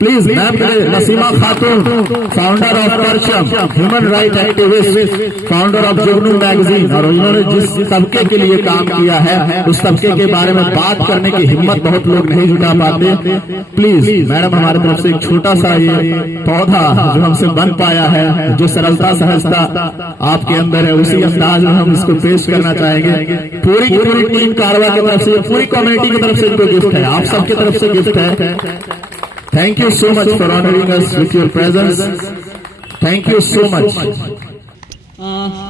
Please ma'am Naseema Khatoon, founder of परचम, human right activist, founder of Jugnu magazine, और इन्होंने जिस तबके के लिए काम किया है उस तबके के बारे में बात करने की हिम्मत बहुत लोग नहीं जुटा पाते। प्लीज मैडम हमारी तरफ से एक छोटा सा ये पौधा जो हमसे बन पाया है, जो सरलता सहजता आपके अंदर है, उसी अंदाज में हम इसको पेश करना चाहेंगे। पूरी की पूरी टीम कारवा की तरफ से, पूरी कम्युनिटी की तरफ से इनको गिफ्ट है, आप सबकी तरफ से गिफ्ट है। Thank you so much for honoring us with your presence. Thank you so much.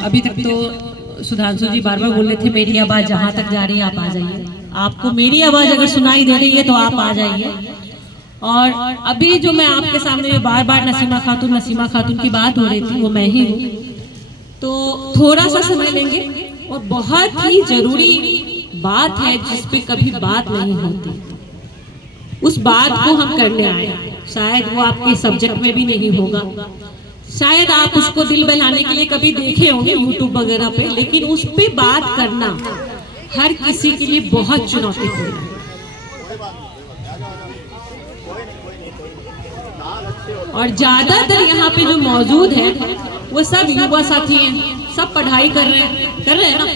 अभी तक तो सुधांशु जी बार बार बोल रहे थे मेरी आवाज जहाँ तक जा रही है आप आ जाइए। आपको मेरी आवाज अगर सुनाई दे रही है तो आप आ जाइए। और अभी जो मैं आपके सामने बार बार नसीमा खातून की बात हो रही थी वो मैं ही हूँ। तो थोड़ा सा समय लेंगे और बहुत ही जरूरी बात है जिस पे कभी बात नहीं होती, उस बात को हम करने आए। शायद वो आपके सब्जेक्ट में भी नहीं होगा, शायद आप उसको दिल बहलाने के लिए कभी देखे होंगे यूट्यूब वगैरह पे, लेकिन उस पे बात करना हर किसी के लिए बहुत चुनौतीपूर्ण है। और ज्यादातर यहाँ पे जो मौजूद है वो सब युवा साथी हैं, सब पढ़ाई कर रहे हैं ना।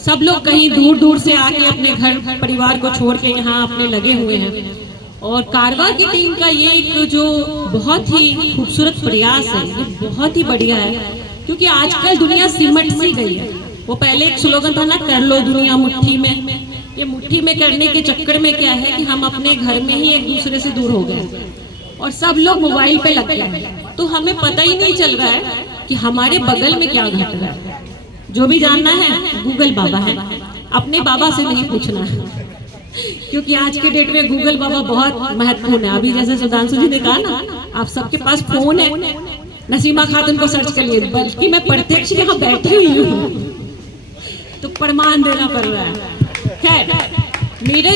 सब लोग कहीं दूर दूर से आके अपने घर परिवार को छोड़ के यहाँ अपने लगे हुए हैं। और कारवा की टीम का ये एक जो बहुत ही खूबसूरत प्रयास है, ये बहुत ही बढ़िया है, क्योंकि आजकल दुनिया सिमट सी गई है। वो पहले एक स्लोगन था ना, कर लो दुनिया मुट्ठी में। ये मुट्ठी में करने के चक्कर में क्या है कि हम अपने घर में ही एक दूसरे से दूर हो गए और सब लोग मोबाइल पे लग गए, तो हमें पता ही नहीं चल रहा है कि हमारे बगल में क्या घट रहा है। जो भी जानना है गूगल बाबा है, अपने बाबा से नहीं पूछना है, क्योंकि आज के डेट में गूगल बाबा बहुत महत्वपूर्ण है। अभी जैसे सुधांशु जी ने कहा ना, आप सबके पास फोन है, नसीमा खातून को सर्च करिए, बल्कि मैं प्रत्यक्ष यहाँ बैठी हुई हूँ तो प्रमाण देना पड़ रहा है। खैर, मेरे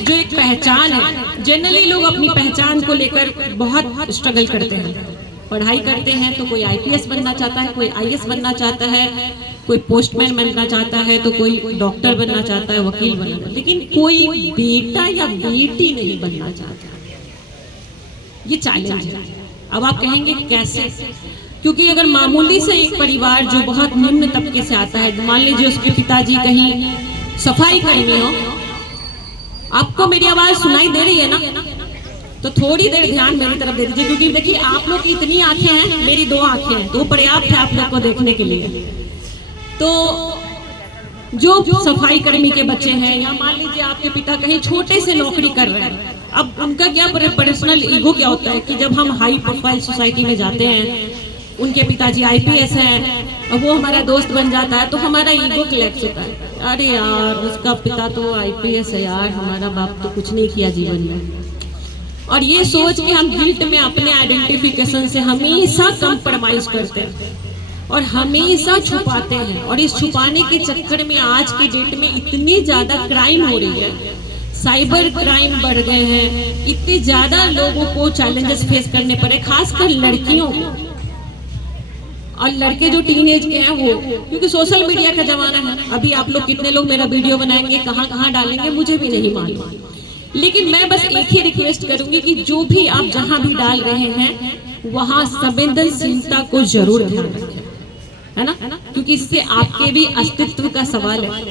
जो एक पहचान है, जनरली लोग अपनी पहचान को लेकर बहुत स्ट्रगल करते हैं। पढ़ाई करते हैं तो कोई आईपीएस बनना चाहता है, कोई आईएएस बनना चाहता है, कोई पोस्टमैन बनना चाहता है, तो कोई डॉक्टर बनना चाहता है, वकील बनना चाहता है, लेकिन कोई बेटा या बेटी नहीं बनना चाहता। ये चैलेंज है। अब आप कहेंगे कैसे? क्योंकि अगर मामूली से एक परिवार जो बहुत निम्न तबके से आता है, मान लीजिए उसके पिताजी कहीं सफाई कर्मी हो, आपको मेरी आवाज सुनाई दे रही है ना, तो थोड़ी देर ध्यान मेरी तरफ दे दीजिए, क्योंकि देखिए आप लोग की इतनी आंखें हैं, मेरी 2 आंखें हैं, तो पर्याप्त है आप लोग को देखने के लिए। तो जो सफाई कर्मी के बच्चे हैं, या मान लीजिए आपके पिता कहीं छोटे से नौकरी कर रहे हैं, अब उनका क्या पर्सनल ईगो क्या होता है कि जब हम हाई प्रोफाइल सोसाइटी में जाते हैं, उनके पिताजी आईपीएस हैं और वो हमारा दोस्त बन जाता है, तो हमारा ईगो क्लैश होता है, अरे यार उसका पिता तो आईपीएस है यार, हमारा बाप तो कुछ नहीं किया जीवन में। और ये सोच के हम गिल्ट में अपने आइडेंटिफिकेशन से हमेशा कंप्रोमाइज करते हैं और हमेशा छुपाते हैं। और इस छुपाने के चक्कर में आज की डेट में इतनी ज्यादा क्राइम हो रही है, साइबर क्राइम बढ़ गए हैं, इतनी ज्यादा लोगों को चैलेंजेस फेस करने पड़े, खासकर लड़कियों को। और लड़के जो टीनेज के हैं वो, क्योंकि सोशल मीडिया का जमाना है। अभी आप लोग कितने लोग मेरा वीडियो बनाएंगे, कहाँ कहाँ डालेंगे, मुझे भी नहीं मालूम, लेकिन मैं बस एक ही रिक्वेस्ट करूंगी कि जो भी आप जहां भी डाल रहे हैं वहां संवेदनशीलता को जरूर ध्यान रखें, है ना, क्योंकि इससे आपके भी अस्तित्व का सवाल है।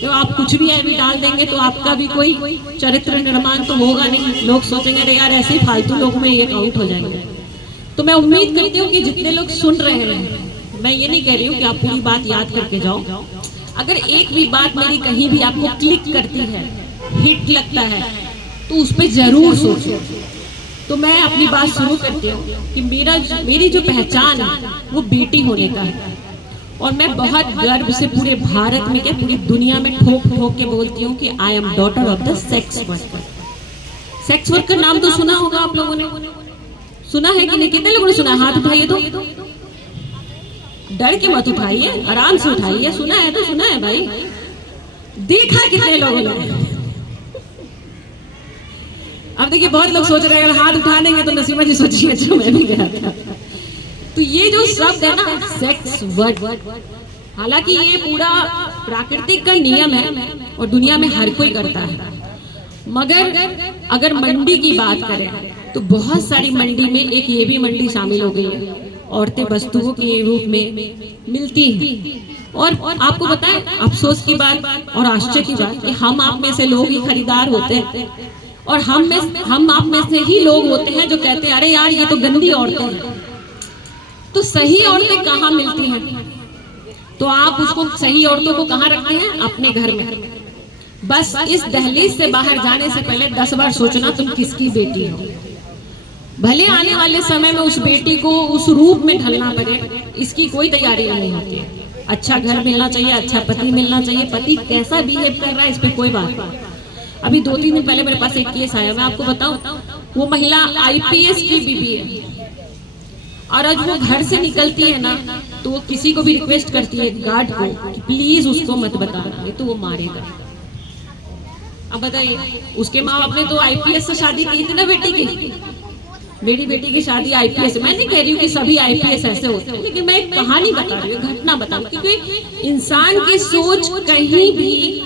तो आप कुछ भी अभी डाल देंगे तो आपका भी कोई चरित्र निर्माण तो होगा नहीं। लोग सोचेंगे अरे यार ऐसे ही फालतू लोग में ये काउंट हो जाएंगे। तो मैं उम्मीद करती हूँ कि जितने लोग सुन रहे हैं, मैं ये नहीं कह रही हूँ कि आप पूरी बात याद करके जाओ, अगर एक भी बात मेरी कहीं भी आपको क्लिक करती है, हिट लगता है, तो उस पर जरूर सोचो। तो मैं अपनी बात शुरू करती हूँ कि मेरी जो पहचान है वो बेटी होने का है, और मैं बहुत गर्व से पूरे भारत में क्या पूरी दुनिया में ठोक ठोक के बोलती हूँ कि I am daughter of the sex worker. Sex worker नाम तो सुना होगा आप लोगों ने, सुना है कि नहीं? कितने लोगों ने सुना? हाथ उठाइए। तो डर के मत उठाइए, आराम से उठाइए। सुना है तो सुना है भाई। देखा कितने लोगों ने? अब देखिए बहुत लोग सोच रहे हैं अगर हाथ उठा देंगे तो नसीमा जी सोचिए अच्छा मैं भी गया था। तो ये जो शब्द है ना सेक्स वर्क, हालांकि ये पूरा प्राकृतिक का नियम है और दुनिया में हर कोई करता है, मगर अगर मंडी की बात करें तो बहुत सारी मंडी में एक ये भी मंडी शामिल हो गई है, औरतें वस्तुओं के रूप में मिलती हैं। और आपको बताएं अफसोस की बात और आश्चर्य की बात कि हम आप में से लोग ही खरीदार होते हैं, और हम आप में से ही लोग होते हैं जो कहते हैं अरे यार ये तो गंदी औरतें हैं। तो सही औरतें कहाँ मिलती हैं? तो आप उसको सही औरतों को कहाँ रखते हैं? अपने घर में। बस इस दहलीज से बाहर जाने से पहले 10 बार सोचना तुम किसकी बेटी हो। भले आने वाले समय में उस बेटी को उस रूप में ढलना पड़े, इसकी कोई तैयारी नहीं होती है। अच्छा घर मिलना चाहिए, अच्छा पति मिलना चाहिए, पति कैसा बिहेव कर रहा है इस पे कोई बात नहीं। अभी 2-3 दिन पहले मेरे पास एक केस आया, मैं आपको बताऊं, वो महिला IPS की बीबी है, और आज वो घर से निकलती है ना तो वो किसी को भी रिक्वेस्ट करती है गार्ड को कि प्लीज उसको मत बताना, ये तो वो मारेगा। अब बताइए, उसके माँ बाप ने तो IPS से शादी की थी ना बेटी की, मेरी बेटी की शादी IPS। मैं नहीं कह रही हूँ कि सभी IPS ऐसे होते हैं, लेकिन मैं एक कहानी बता रही हूँ, घटना बता रही हूँ, क्योंकि इंसान की सोच कहीं भी,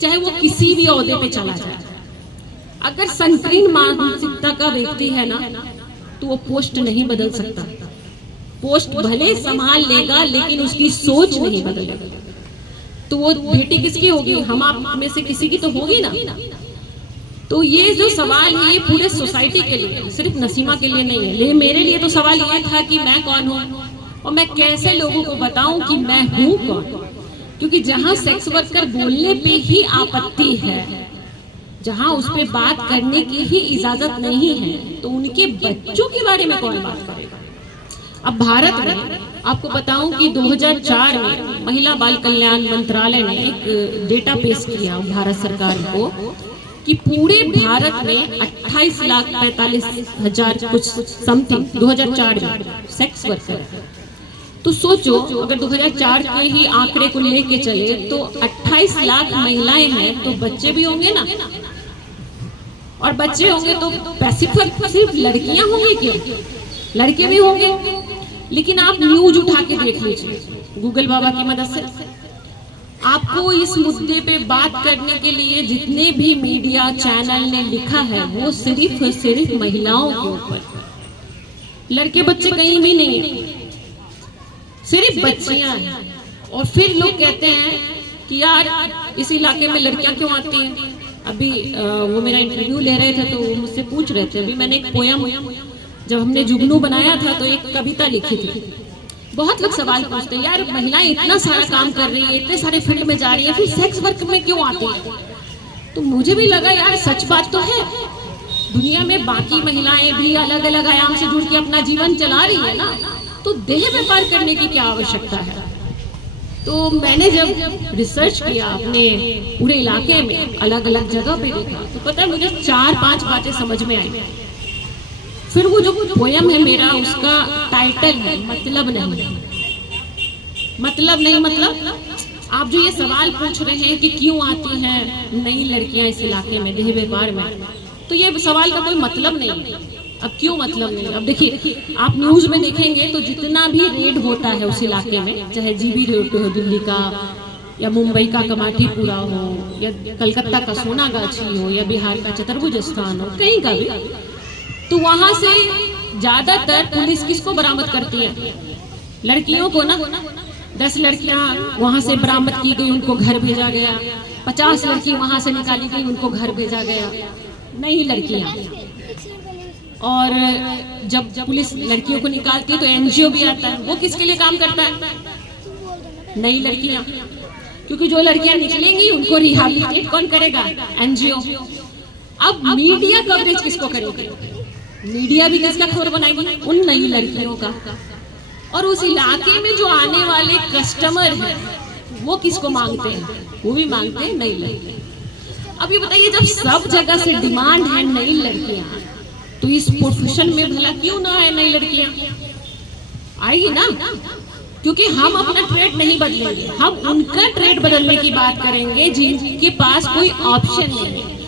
चाहे वो किसी भी ओहदे पे चला जाए, अगर संकीर्ण मानसिकता का व्यक्ति है ना तो वो पोस्ट नहीं बदल सकता। पोस्ट भले संभाल लेगा लेकिन उसकी सोच नहीं बदलेगी। तो वो बेटी किसकी होगी? हम आप में से किसी की तो होगी ना। तो ये जो सवाल है ये पूरे सोसाइटी के लिए, सिर्फ नसीमा के लिए नहीं है। लेकिन मेरे लिए तो सवाल ये था कि मैं कौन हूँ और मैं कैसे लोगों को बताऊं कि मैं हूँ कौन। क्योंकि जहाँ सेक्स वर्कर बोलने पे ही आपत्ति है, जहाँ उस पे बात करने की ही इजाजत नहीं है, तो उनके बच्चों के बारे में कौन बात करेगा? अब भारत में आपको बताऊं कि 2004 में महिला बाल कल्याण मंत्रालय ने एक डेटा पेश किया भारत सरकार को कि पूरे भारत में 28,45,000 कुछ समथिंग 2004 में सेक्स वर्कर। तो सोचो अगर 2004 के ही आंकड़े को लेके चले तो 28 लाख महिलाएं हैं, तो बच्चे भी होंगे ना, और बच्चे होंगे तो सिर्फ लड़कियां होंगी क्या? लड़के भी होंगे। लेकिन आप न्यूज उठा के देख लीजिए गूगल बाबा की मदद से, आपको इस मुद्दे पे बात करने के लिए जितने भी मीडिया चैनल ने लिखा है वो सिर्फ महिलाओं के ऊपर, लड़के बच्चे कहीं भी नहीं है, सिर्फ बच्चियां हैं। और फिर लोग कहते हैं कि यार इस इलाके में लड़कियां क्यों आती हैं। अभी वो मेरा इंटरव्यू ले रहे थे तो वो मुझसे पूछ रहे थे, अभी मैंने एक पोयम, जब हमने जुगनू बनाया था तो एक कविता लिखी थी। बहुत लोग सवाल पूछते हैं यार महिलाएं इतना सारा काम कर रही है, इतने सारे फील्ड में जा रही है, फिर सेक्स वर्क में क्यों आती है? तो मुझे भी लगा यार सच बात तो है, दुनिया में बाकी महिलाएं भी अलग अलग आयाम से जुड़ के अपना जीवन चला रही है ना, तो देह व्यापार करने की क्या आवश्यकता है? तो मैंने जब रिसर्च किया अपने पूरे इलाके में अलग अलग जगह पे देखा तो पता है मुझे 4-5 बातें समझ में आई। फिर वो जो पोयम है मेरा, उसका टाइटल है मतलब नहीं। मतलब नहीं मतलब आप जो ये सवाल पूछ रहे हैं कि क्यों आती हैं नई लड़कियां इस इलाके में देह व्यापार में, तो ये सवाल का कोई मतलब नहीं है। अब क्यों मतलब नहीं? अब देखिए आप न्यूज में देखेंगे तो जितना भी रेड होता है उस इलाके में, चाहे जीबी रोड हो दिल्ली का, या मुंबई का कमाटीपुरा हो, या कलकत्ता का सोनागाछी हो, या बिहार का चतुर्भुज स्थान हो, कहीं का भी, तो वहां से ज्यादातर पुलिस किसको बरामद करती है? लड़कियों को ना। 10 लड़कियां वहां से बरामद की गई, उनको घर भेजा गया। 50 लड़की वहां से निकाली गई, उनको घर भेजा गया। नई लड़कियां। और जब पुलिस लड़कियों को निकालती है तो NGO भी आता है, वो किसके लिए काम करता है? नई लड़कियां। क्योंकि जो लड़कियां निकलेंगी उनको रिहैबिलिटेट कौन करेगा? NGO। अब मीडिया कवरेज किसको करेगी? मीडिया भी किसका खोर बनाएगी? उन नई लड़कियों का। और उस इलाके में जो आने वाले कस्टमर हैं वो किसको मांगते हैं? वो भी मांगते हैं नई लड़कियां। अब ये बताइए जब सब जगह से डिमांड है नई लड़कियां, तो इस प्रोफेशन में भला क्यों ना है नई लड़कियां? आएगी ना, क्योंकि हम अपना ट्रेड नहीं बदलेंगे, हम उनका ट्रेड बदलने की बात करेंगे जिनके पास कोई ऑप्शन नहीं है।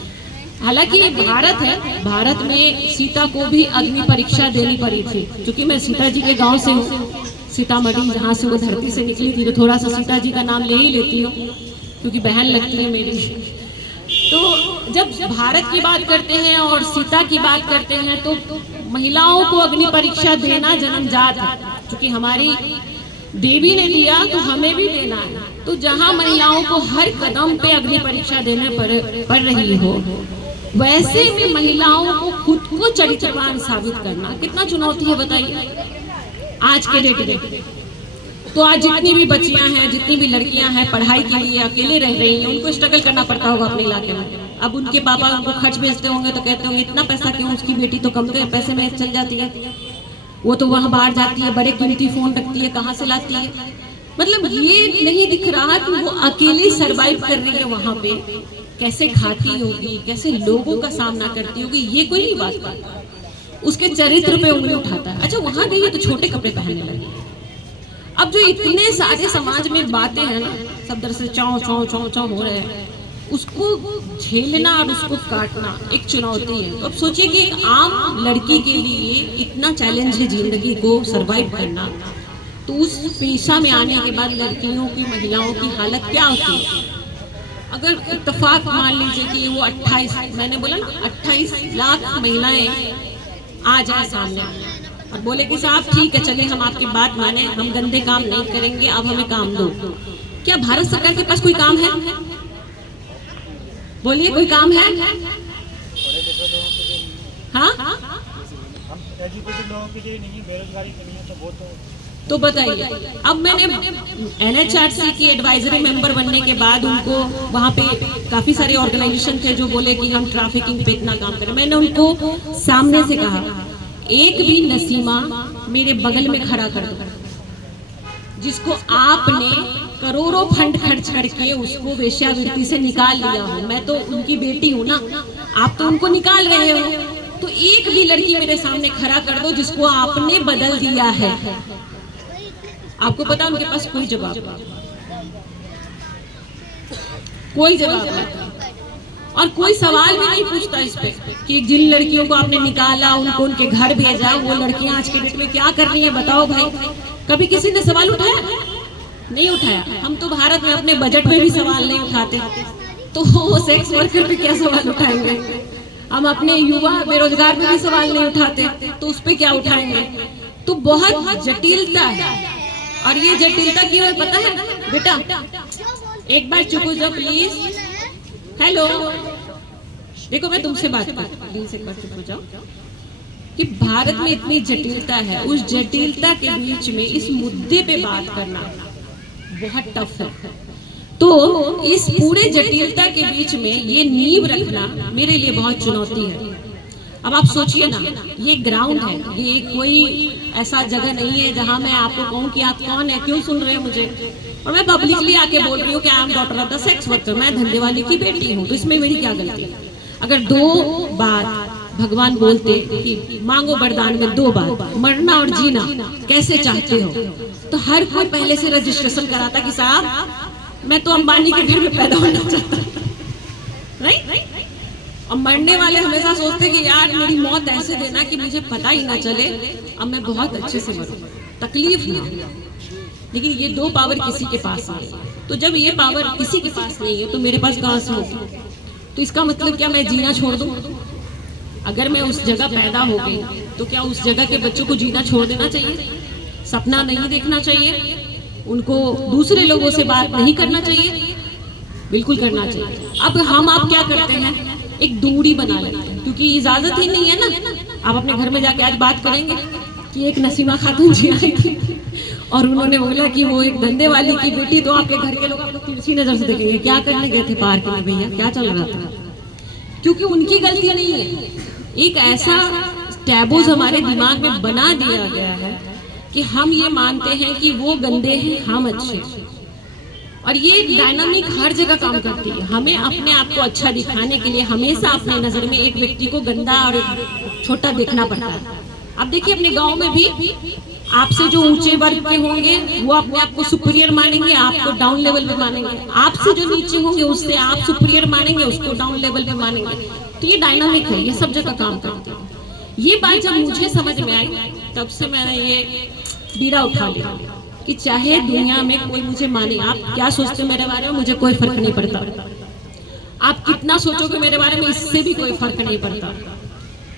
हालांकि ये भारत है, भारत में सीता को भी अग्नि परीक्षा देनी पड़ी थी। क्योंकि मैं सीता जी के गांव से हूँ, सीतामढ़ी, जहाँ से वो धरती से निकली थी, तो थोड़ा सा सीता जी का नाम ले ही लेती हूँ क्योंकि बहन लगती है मेरी। तो जब भारत की बात करते हैं और सीता की बात करते हैं तो महिलाओं को अग्नि परीक्षा देना जन्मजात है, क्योंकि हमारी देवी ने दिया तो हमें भी देना है। तो जहां महिलाओं को हर कदम पे अग्नि परीक्षा देने पड़ रही हो, वैसे में महिलाओं को खुद को चरित्रवान साबित करना कितना चुनौती है बताइए आज के डेट में। तो आज जितनी भी बच्चियां हैं, जितनी भी लड़कियां हैं, पढ़ाई के लिए अकेले रह रही हैं, उनको स्ट्रगल करना पड़ता होगा अपने इलाके में। अब उनके पापा उनको खर्च भेजते होंगे तो कहते होंगे इतना पैसा क्यों, उसकी बेटी तो कम के पैसे में चल जाती है, वो तो वहां बाहर जाती है, बड़े कीमती फोन रखती है, कहाँ से लाती है। मतलब ये नहीं दिख रहा कि वो अकेली सरवाइव कर रही है वहां पे, कैसे खाती होगी, कैसे लोगों का सामना करती होगी, ये कोई नहीं बात करता। उसके चरित्र पे उंगली उठाता है। अच्छा वहां गई है तो छोटे कपड़े पहनने लगे। अब जो इतने सारे समाज में बातें हैं ना, सब तरह से चौ चौ चौ चौ हो रहे हैं, उसको झेलना और उसको काटना एक चुनौती है। तो अब सोचिए कि एक आम लड़की के लिए इतना चैलेंज है जिंदगी को सरवाइव करना, तो उस पेशा में आने के बाद लड़कियों की, महिलाओं की हालत क्या होती है। अगर इत्तेफाक मान लीजिए कि वो 28, मैंने बोला 28 लाख महिलाएं आ जाए सामने और बोले कि साहब ठीक है चलिए हम आपकी बात माने, हम गंदे काम नहीं करेंगे, अब हमें काम दो। क्या भारत सरकार के पास कोई काम है? बोलिए कोई काम है? हाँ एजुकेटेड लोगों के लिए नहीं, बेरोजगारी के लिए तो बहुत। तो बताइए, अब मैंने NHRC की एडवाइजरी मेंबर बनने के बाद उनको वहाँ पे काफी सारे ऑर्गेनाइजेशन थे जो बोले कि हम ट्रैफिकिंग पे इतना काम करें। मैंने उनको सामने से कहा एक भी नसीमा मेरे बगल में खड़ा कर दो जिसको आपने करोड़ों फंड खर्च करके उसको वेश्यावृत्ति से निकाल लिया हो। मैं तो उनकी बेटी हूँ ना, आप तो उनको निकाल रहे हो। तो एक भी लड़की मेरे सामने खड़ा कर दो जिसको आपने बदल दिया है। आपको पता उनके पास कोई जवाब नहीं और कोई सवाल भी नहीं पूछता इस पे कि जिन लड़कियों को आपने निकाला, उनको उनके घर भेजा, वो लड़कियां आज के डेट में क्या कर रही हैं बताओ भाई। कभी किसी ने सवाल उठाया? नहीं उठाया। हम तो भारत में अपने बजट में भी सवाल नहीं उठाते, तो वो सेक्स वर्कर पे क्या सवाल उठाएंगे। हम अपने युवा बेरोजगार पे भी सवाल नहीं उठाते, तो उस पे क्या उठाएंगे। तो बहुत जटिलता है। और ये जटिलता क्यों है पता है बेटा? एक बार चुप हो जाओ प्लीज। हेलो, देखो मैं तुमसे बात करती हूँ, से एक बार चुप हो जाओ। कि भारत में इतनी जटिलता है, उस जटिलता के बीच में इस मुद्दे पे बात करना बहुत टफ है। तो इस पूरे जटिलता के बीच में ये नींव रखना मेरे लिए बहुत चुनौती है। अब आप सोचिए ना, ये ग्राउंड है, ये कोई ऐसा जगह नहीं है जहां मैं आपको कहूं कि आप कौन है, क्यों सुन रहे हैं मुझे। और मैं पब्लिकली आके बोल रही हूँ कि I am daughter of the sex worker, मैं धंधे वाले की बेटी हूँ, तो इसमें मेरी क्या गलती है। अगर 2 बात भगवान बोलते कि मांगो वरदान में 2 बात, मरना और जीना कैसे चाहते हो, तो हर कोई पहले से रजिस्ट्रेशन कराता कि साहब मैं तो अंबानी के घर में पैदा होना चाहता हूं। राइट? और मरने वाले हमेशा सोचते कि यार मेरी मौत ऐसे देना कि मुझे पता ही ना चले, अब मैं बहुत अच्छे से मरूं, तकलीफ ना हो। लेकिन ये 2 पावर किसी के पास नहीं है। तो जब ये पावर किसी के पास नहीं है तो मेरे पास कहां से होगी। तो इसका मतलब क्या मैं जीना छोड़ दूं? अगर मैं उस जगह पैदा हो गई तो क्या उस जगह के बच्चों को जीना छोड़ देना चाहिए? सपना नहीं देखना चाहिए? उनको दूसरे लोगों से बात नहीं करना चाहिए? बिल्कुल करना चाहिए। अब हम आप क्या करते हैं, एक दूरी बना लेते हैं, क्योंकि इजाजत ही नहीं है ना। आप अपने घर में जाके आज बात करेंगे कि एक नसीमा खातून जी आई थी और उन्होंने बोला कि वो एक धंधे वाली की बेटी, तो आपके घर के लोग आपको तिरछी नजर से देखेंगे, क्या करने गए थे पार्क में भैया, क्या चल रहा था। क्योंकि उनकी गलती नहीं है। एक ऐसा टैबूज हमारे दिमाग में बना दिया गया है कि हम ये मानते हैं कि वो गंदे हैं, हम अच्छे। और ये डायनामिक हर जगह काम करती है। हमें अपने आप को अच्छा दिखाने के लिए हमेशा अपने नजर में एक व्यक्ति को गंदा और छोटा देखना पड़ता है। अब देखिए अपने गांव में भी आपसे जो ऊंचे वर्ग के होंगे वो अपने आप को सुपीरियर मानेंगे, आपको डाउन लेवल पे मानेंगे। आपसे जो नीचे होंगे उससे आप सुपीरियर मानेंगे, उसको डाउन लेवल पे मानेंगे। तो ये डायनामिक है, ये सब जगह काम करती है। ये बात जब मुझे समझ में आई तब से मैंने ये बीड़ा उठा लिया कि चाहे दुनिया में कोई मुझे माने, आप क्या सोचते हो मेरे बारे में मुझे कोई फर्क नहीं पड़ता। आप कितना सोचोगे मेरे बारे में, इससे भी कोई फर्क नहीं पड़ता।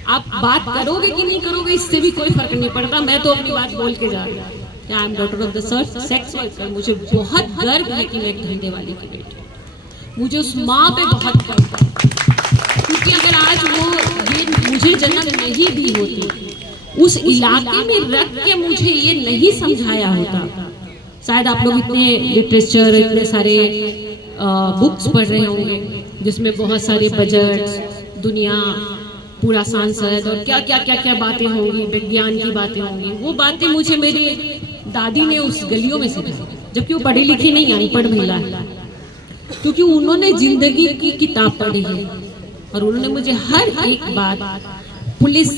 आप बात करोगे कि नहीं करोगे, इससे भी कोई फर्क नहीं पड़ता। मैं तो अपनी बात बोल के जा रही हूँ। I am daughter of the sex worker. मुझे बहुत गर्व है कि मैं एक धंधे वाली की बेटी हूँ। मुझे उस माँ पे बहुत गर्व है, क्योंकि अगर आज वो ये मुझे जन्म नहीं दी होती, उस इलाके में रख के मुझे ये नहीं समझाया होता, शायद आप लोग इतने लिटरेचर, इतने सारे बुक्स पढ़ रहे होंगे जिसमें बहुत सारे बजट, दुनिया, पूरा सांसद और क्या क्या क्या क्या बातें होंगी, विज्ञान की बातें होंगी। वो बातें मुझे मेरी दादी ने उस गलियों में सिखाई, जबकि वो पढ़ी लिखी नहीं, अनपढ़ महिला है, क्योंकि उन्होंने जिंदगी की किताब पढ़ी है और उन्होंने मुझे हर एक बात, पुलिस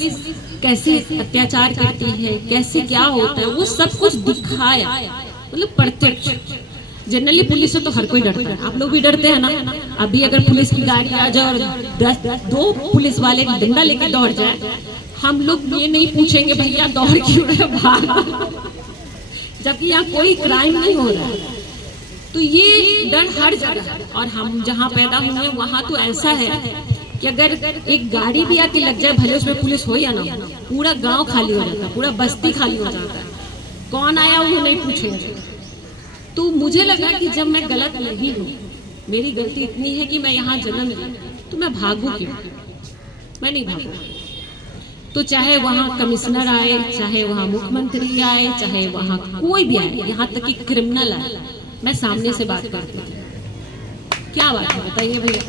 कैसे अत्याचार करती है, कैसे क्या होता है, वो सब कुछ दिखाया, मतलब प्रत्यक्ष। जनरली पुलिस से तो हर कोई डरता है, आप लोग भी डरते हैं ना। अभी अगर पुलिस की गाड़ी आ जाए और 2 पुलिस वाले डंडा लेके दौड़ जाए, हम लोग ये नहीं पूछेंगे भैया दौड़ क्यों रहे, भाग, जबकि यहाँ कोई क्राइम नहीं हो रहा है। तो ये डर हर जगह, और हम जहाँ पैदा हुए वहाँ तो ऐसा है कि अगर एक गाड़ी भी आके लग जाए, भले उसमें पुलिस हो या ना, पूरा गांव खाली हो जाता है, पूरा बस्ती खाली हो जाता है, कौन आया वो नहीं पूछेंगे। तो मुझे लगा कि जब मैं गलत नहीं हूँ, मेरी गलती इतनी है कि मैं यहाँ जन्म ली, तो मैं भागू क्यों? मैं नहीं भागू। तो चाहे वहाँ कमिश्नर आए, चाहे वहाँ मुख्यमंत्री आए, चाहे वहाँ कोई भी आए, यहाँ तक कि क्रिमिनल आए, मैं सामने से बात करती हूँ। क्या बात है बताइए भैया?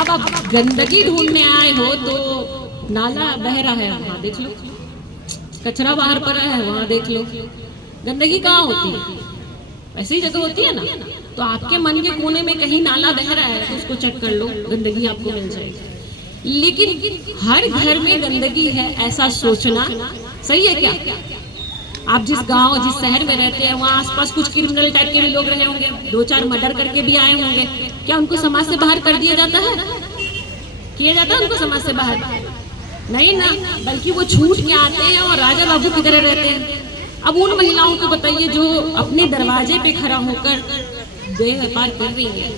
अब आप गंदगी ढूंढने आए हो तो नाला बह रहा है, वहाँ देख लो, कचरा बाहर पड़ा है, वहाँ देख लो। गंदगी कहाँ होती है? ऐसी जगह होती है ना। तो आपके मन के कोने में कहीं नाला बह रहा है तो उसको चेक कर लो, गंदगी आपको मिल जाएगी। लेकिन हर घर में गंदगी है ऐसा सोचना सही है क्या? आप जिस गांव, जिस शहर में रहते हैं, वहाँ आसपास कुछ क्रिमिनल टाइप के भी लोग रहे होंगे, 2-4 मर्डर करके भी आए होंगे, क्या उनको समाज से बाहर कर दिया जाता है? किया जाता है उनको समाज से बाहर? नहीं ना, बल्कि वो छूट के आते हैं और राजा बाबू की तरह रहते हैं। अब उन महिलाओं को बताइए जो अपने दरवाजे पे खड़ा होकर देह व्यापार कर रही है,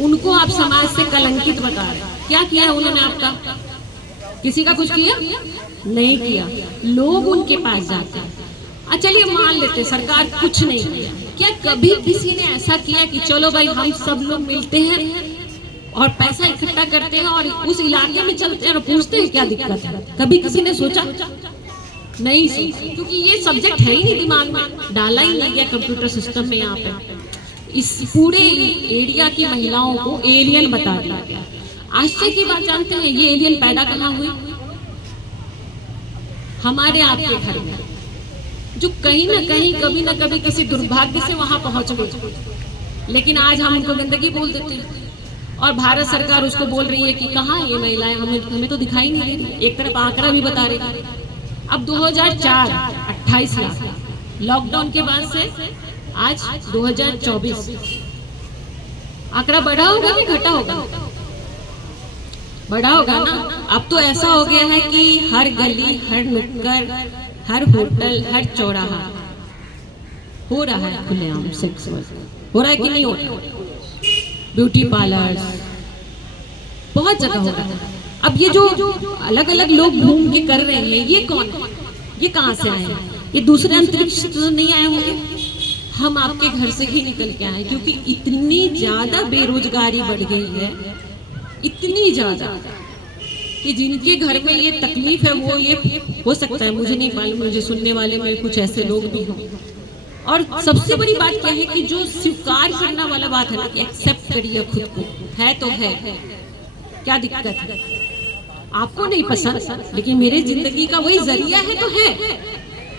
उनको आप समाज से कलंकित बता रहे हैं। क्या किया है उन्होंने आपका? किसी का कुछ किया? नहीं किया। लोग उनके पास जाते हैं। चलिए मान लेते सरकार कुछ नहीं किया, क्या कभी किसी ने ऐसा किया कि चलो भाई हम सब लोग मिलते हैं और पैसा इकट्ठा करते हैं और उस इलाके में चलते हैं और पूछते हैं क्या दिक्कत है? कभी किसी ने सोचा? नहीं सोचा, क्योंकि ये सब्जेक्ट है ही नहीं, दिमाग में डाला ही नहीं गया कंप्यूटर सिस्टम में। यहाँ पे इस पूरे एरिया की महिलाओं को एलियन बता दिया गया। आश्चर्य की बात जानते हैं, ये एलियन पैदा कहाँ हुई? हमारे आपके घर में, जो कहीं ना कहीं कभी ना कभी किसी दुर्भाग्य से वहां पहुंच गए, लेकिन आज हम उनको गंदगी बोल देते हैं। और भारत सरकार उसको बोल रही है कि कहाँ ये महिलाएं, हमें तो दिखाई नहीं दे रही। एक तरफ आंकड़ा भी बता रही है। अब 2004 28 लाख, लॉकडाउन के बाद से आज 2024, आंकड़ा बढ़ा होगा कि घटा होगा? बढ़ा होगा ना। अब तो ऐसा हो गया है कि हर गली, हर नुक्कड़, हर होटल, हर चौराहा हो रहा है खुलेआम सेक्स वर्क। हो रहा है कि नहीं हो रहा? ब्यूटी पार्लर बहुत जगह हो रहा है। अब ये जो अलग अलग लोग घूम के कर रहे हैं, ये कौन है? ये कहाँ से आए हैं? ये दूसरे अंतरिक्ष से तो नहीं आए होंगे, हम आपके घर से ही निकल के आए। क्योंकि इतनी ज्यादा बेरोजगारी बढ़ गई है, इतनी ज्यादा कि जिनके घर में ये तकलीफ है वो, ये हो सकता है, मुझे नहीं मालूम, मुझे सुनने वाले में कुछ ऐसे लोग भी हों। और सबसे बड़ी बात क्या है कि जो स्वीकार करना वाला बात है ना, कि एक्सेप्ट करिए खुद को, है तो है, क्या दिक्कत है? आपको नहीं पसंद, लेकिन मेरे जिंदगी का वही जरिया है तो है।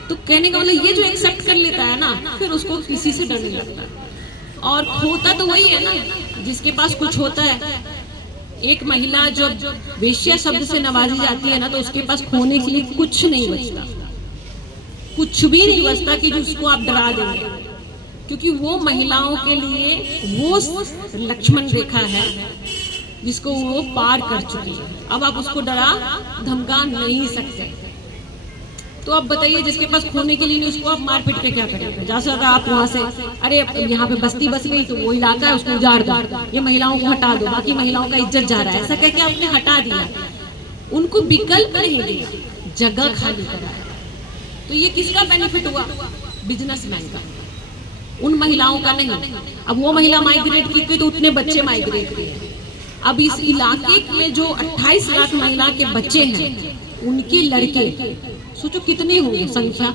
तो कहने का मतलब ये जो एक्सेप्ट कर लेता है ना, फिर उसको किसी से डर नहीं लगता। और खोता तो वही है ना जिसके पास कुछ होता है। एक महिला जो वेश्या शब्द से नवाजी जाती है ना, तो उसके पास खोने के लिए कुछ नहीं बचता, कुछ भी नहीं बचता कि जिसको आप डरा देंगे। क्योंकि वो महिलाओं के लिए वो लक्ष्मण रेखा है जिसको वो पार कर चुकी है। अब आप उसको डरा धमका नहीं सकते। तो अब बताइए, जिसके पास खोने के लिए नहीं उसको आप मार पीट के क्या करेंगे? ज्यादा से ज्यादा आप वहाँ से, अरे यहाँ पे बस्ती बस गई तो वो इलाका है उसको उजाड़ दो, ये महिलाओं को हटा दो, बाकी महिलाओं का इज्जत जा रहा है, ऐसा कह के आपने हटा दिया। उनको विकल्प नहीं दिया, जगह खाली करा। तो ये किसका बेनिफिट हुआ? बिजनेसमैन का, उन महिलाओं का नहीं। अब वो महिला माइग्रेट की तो उतने बच्चे माइग्रेट किए। अब इस इलाके के जो 28 लाख महिला के बच्चे हैं, उनके लड़के सोचो कितने होंगे संख्या।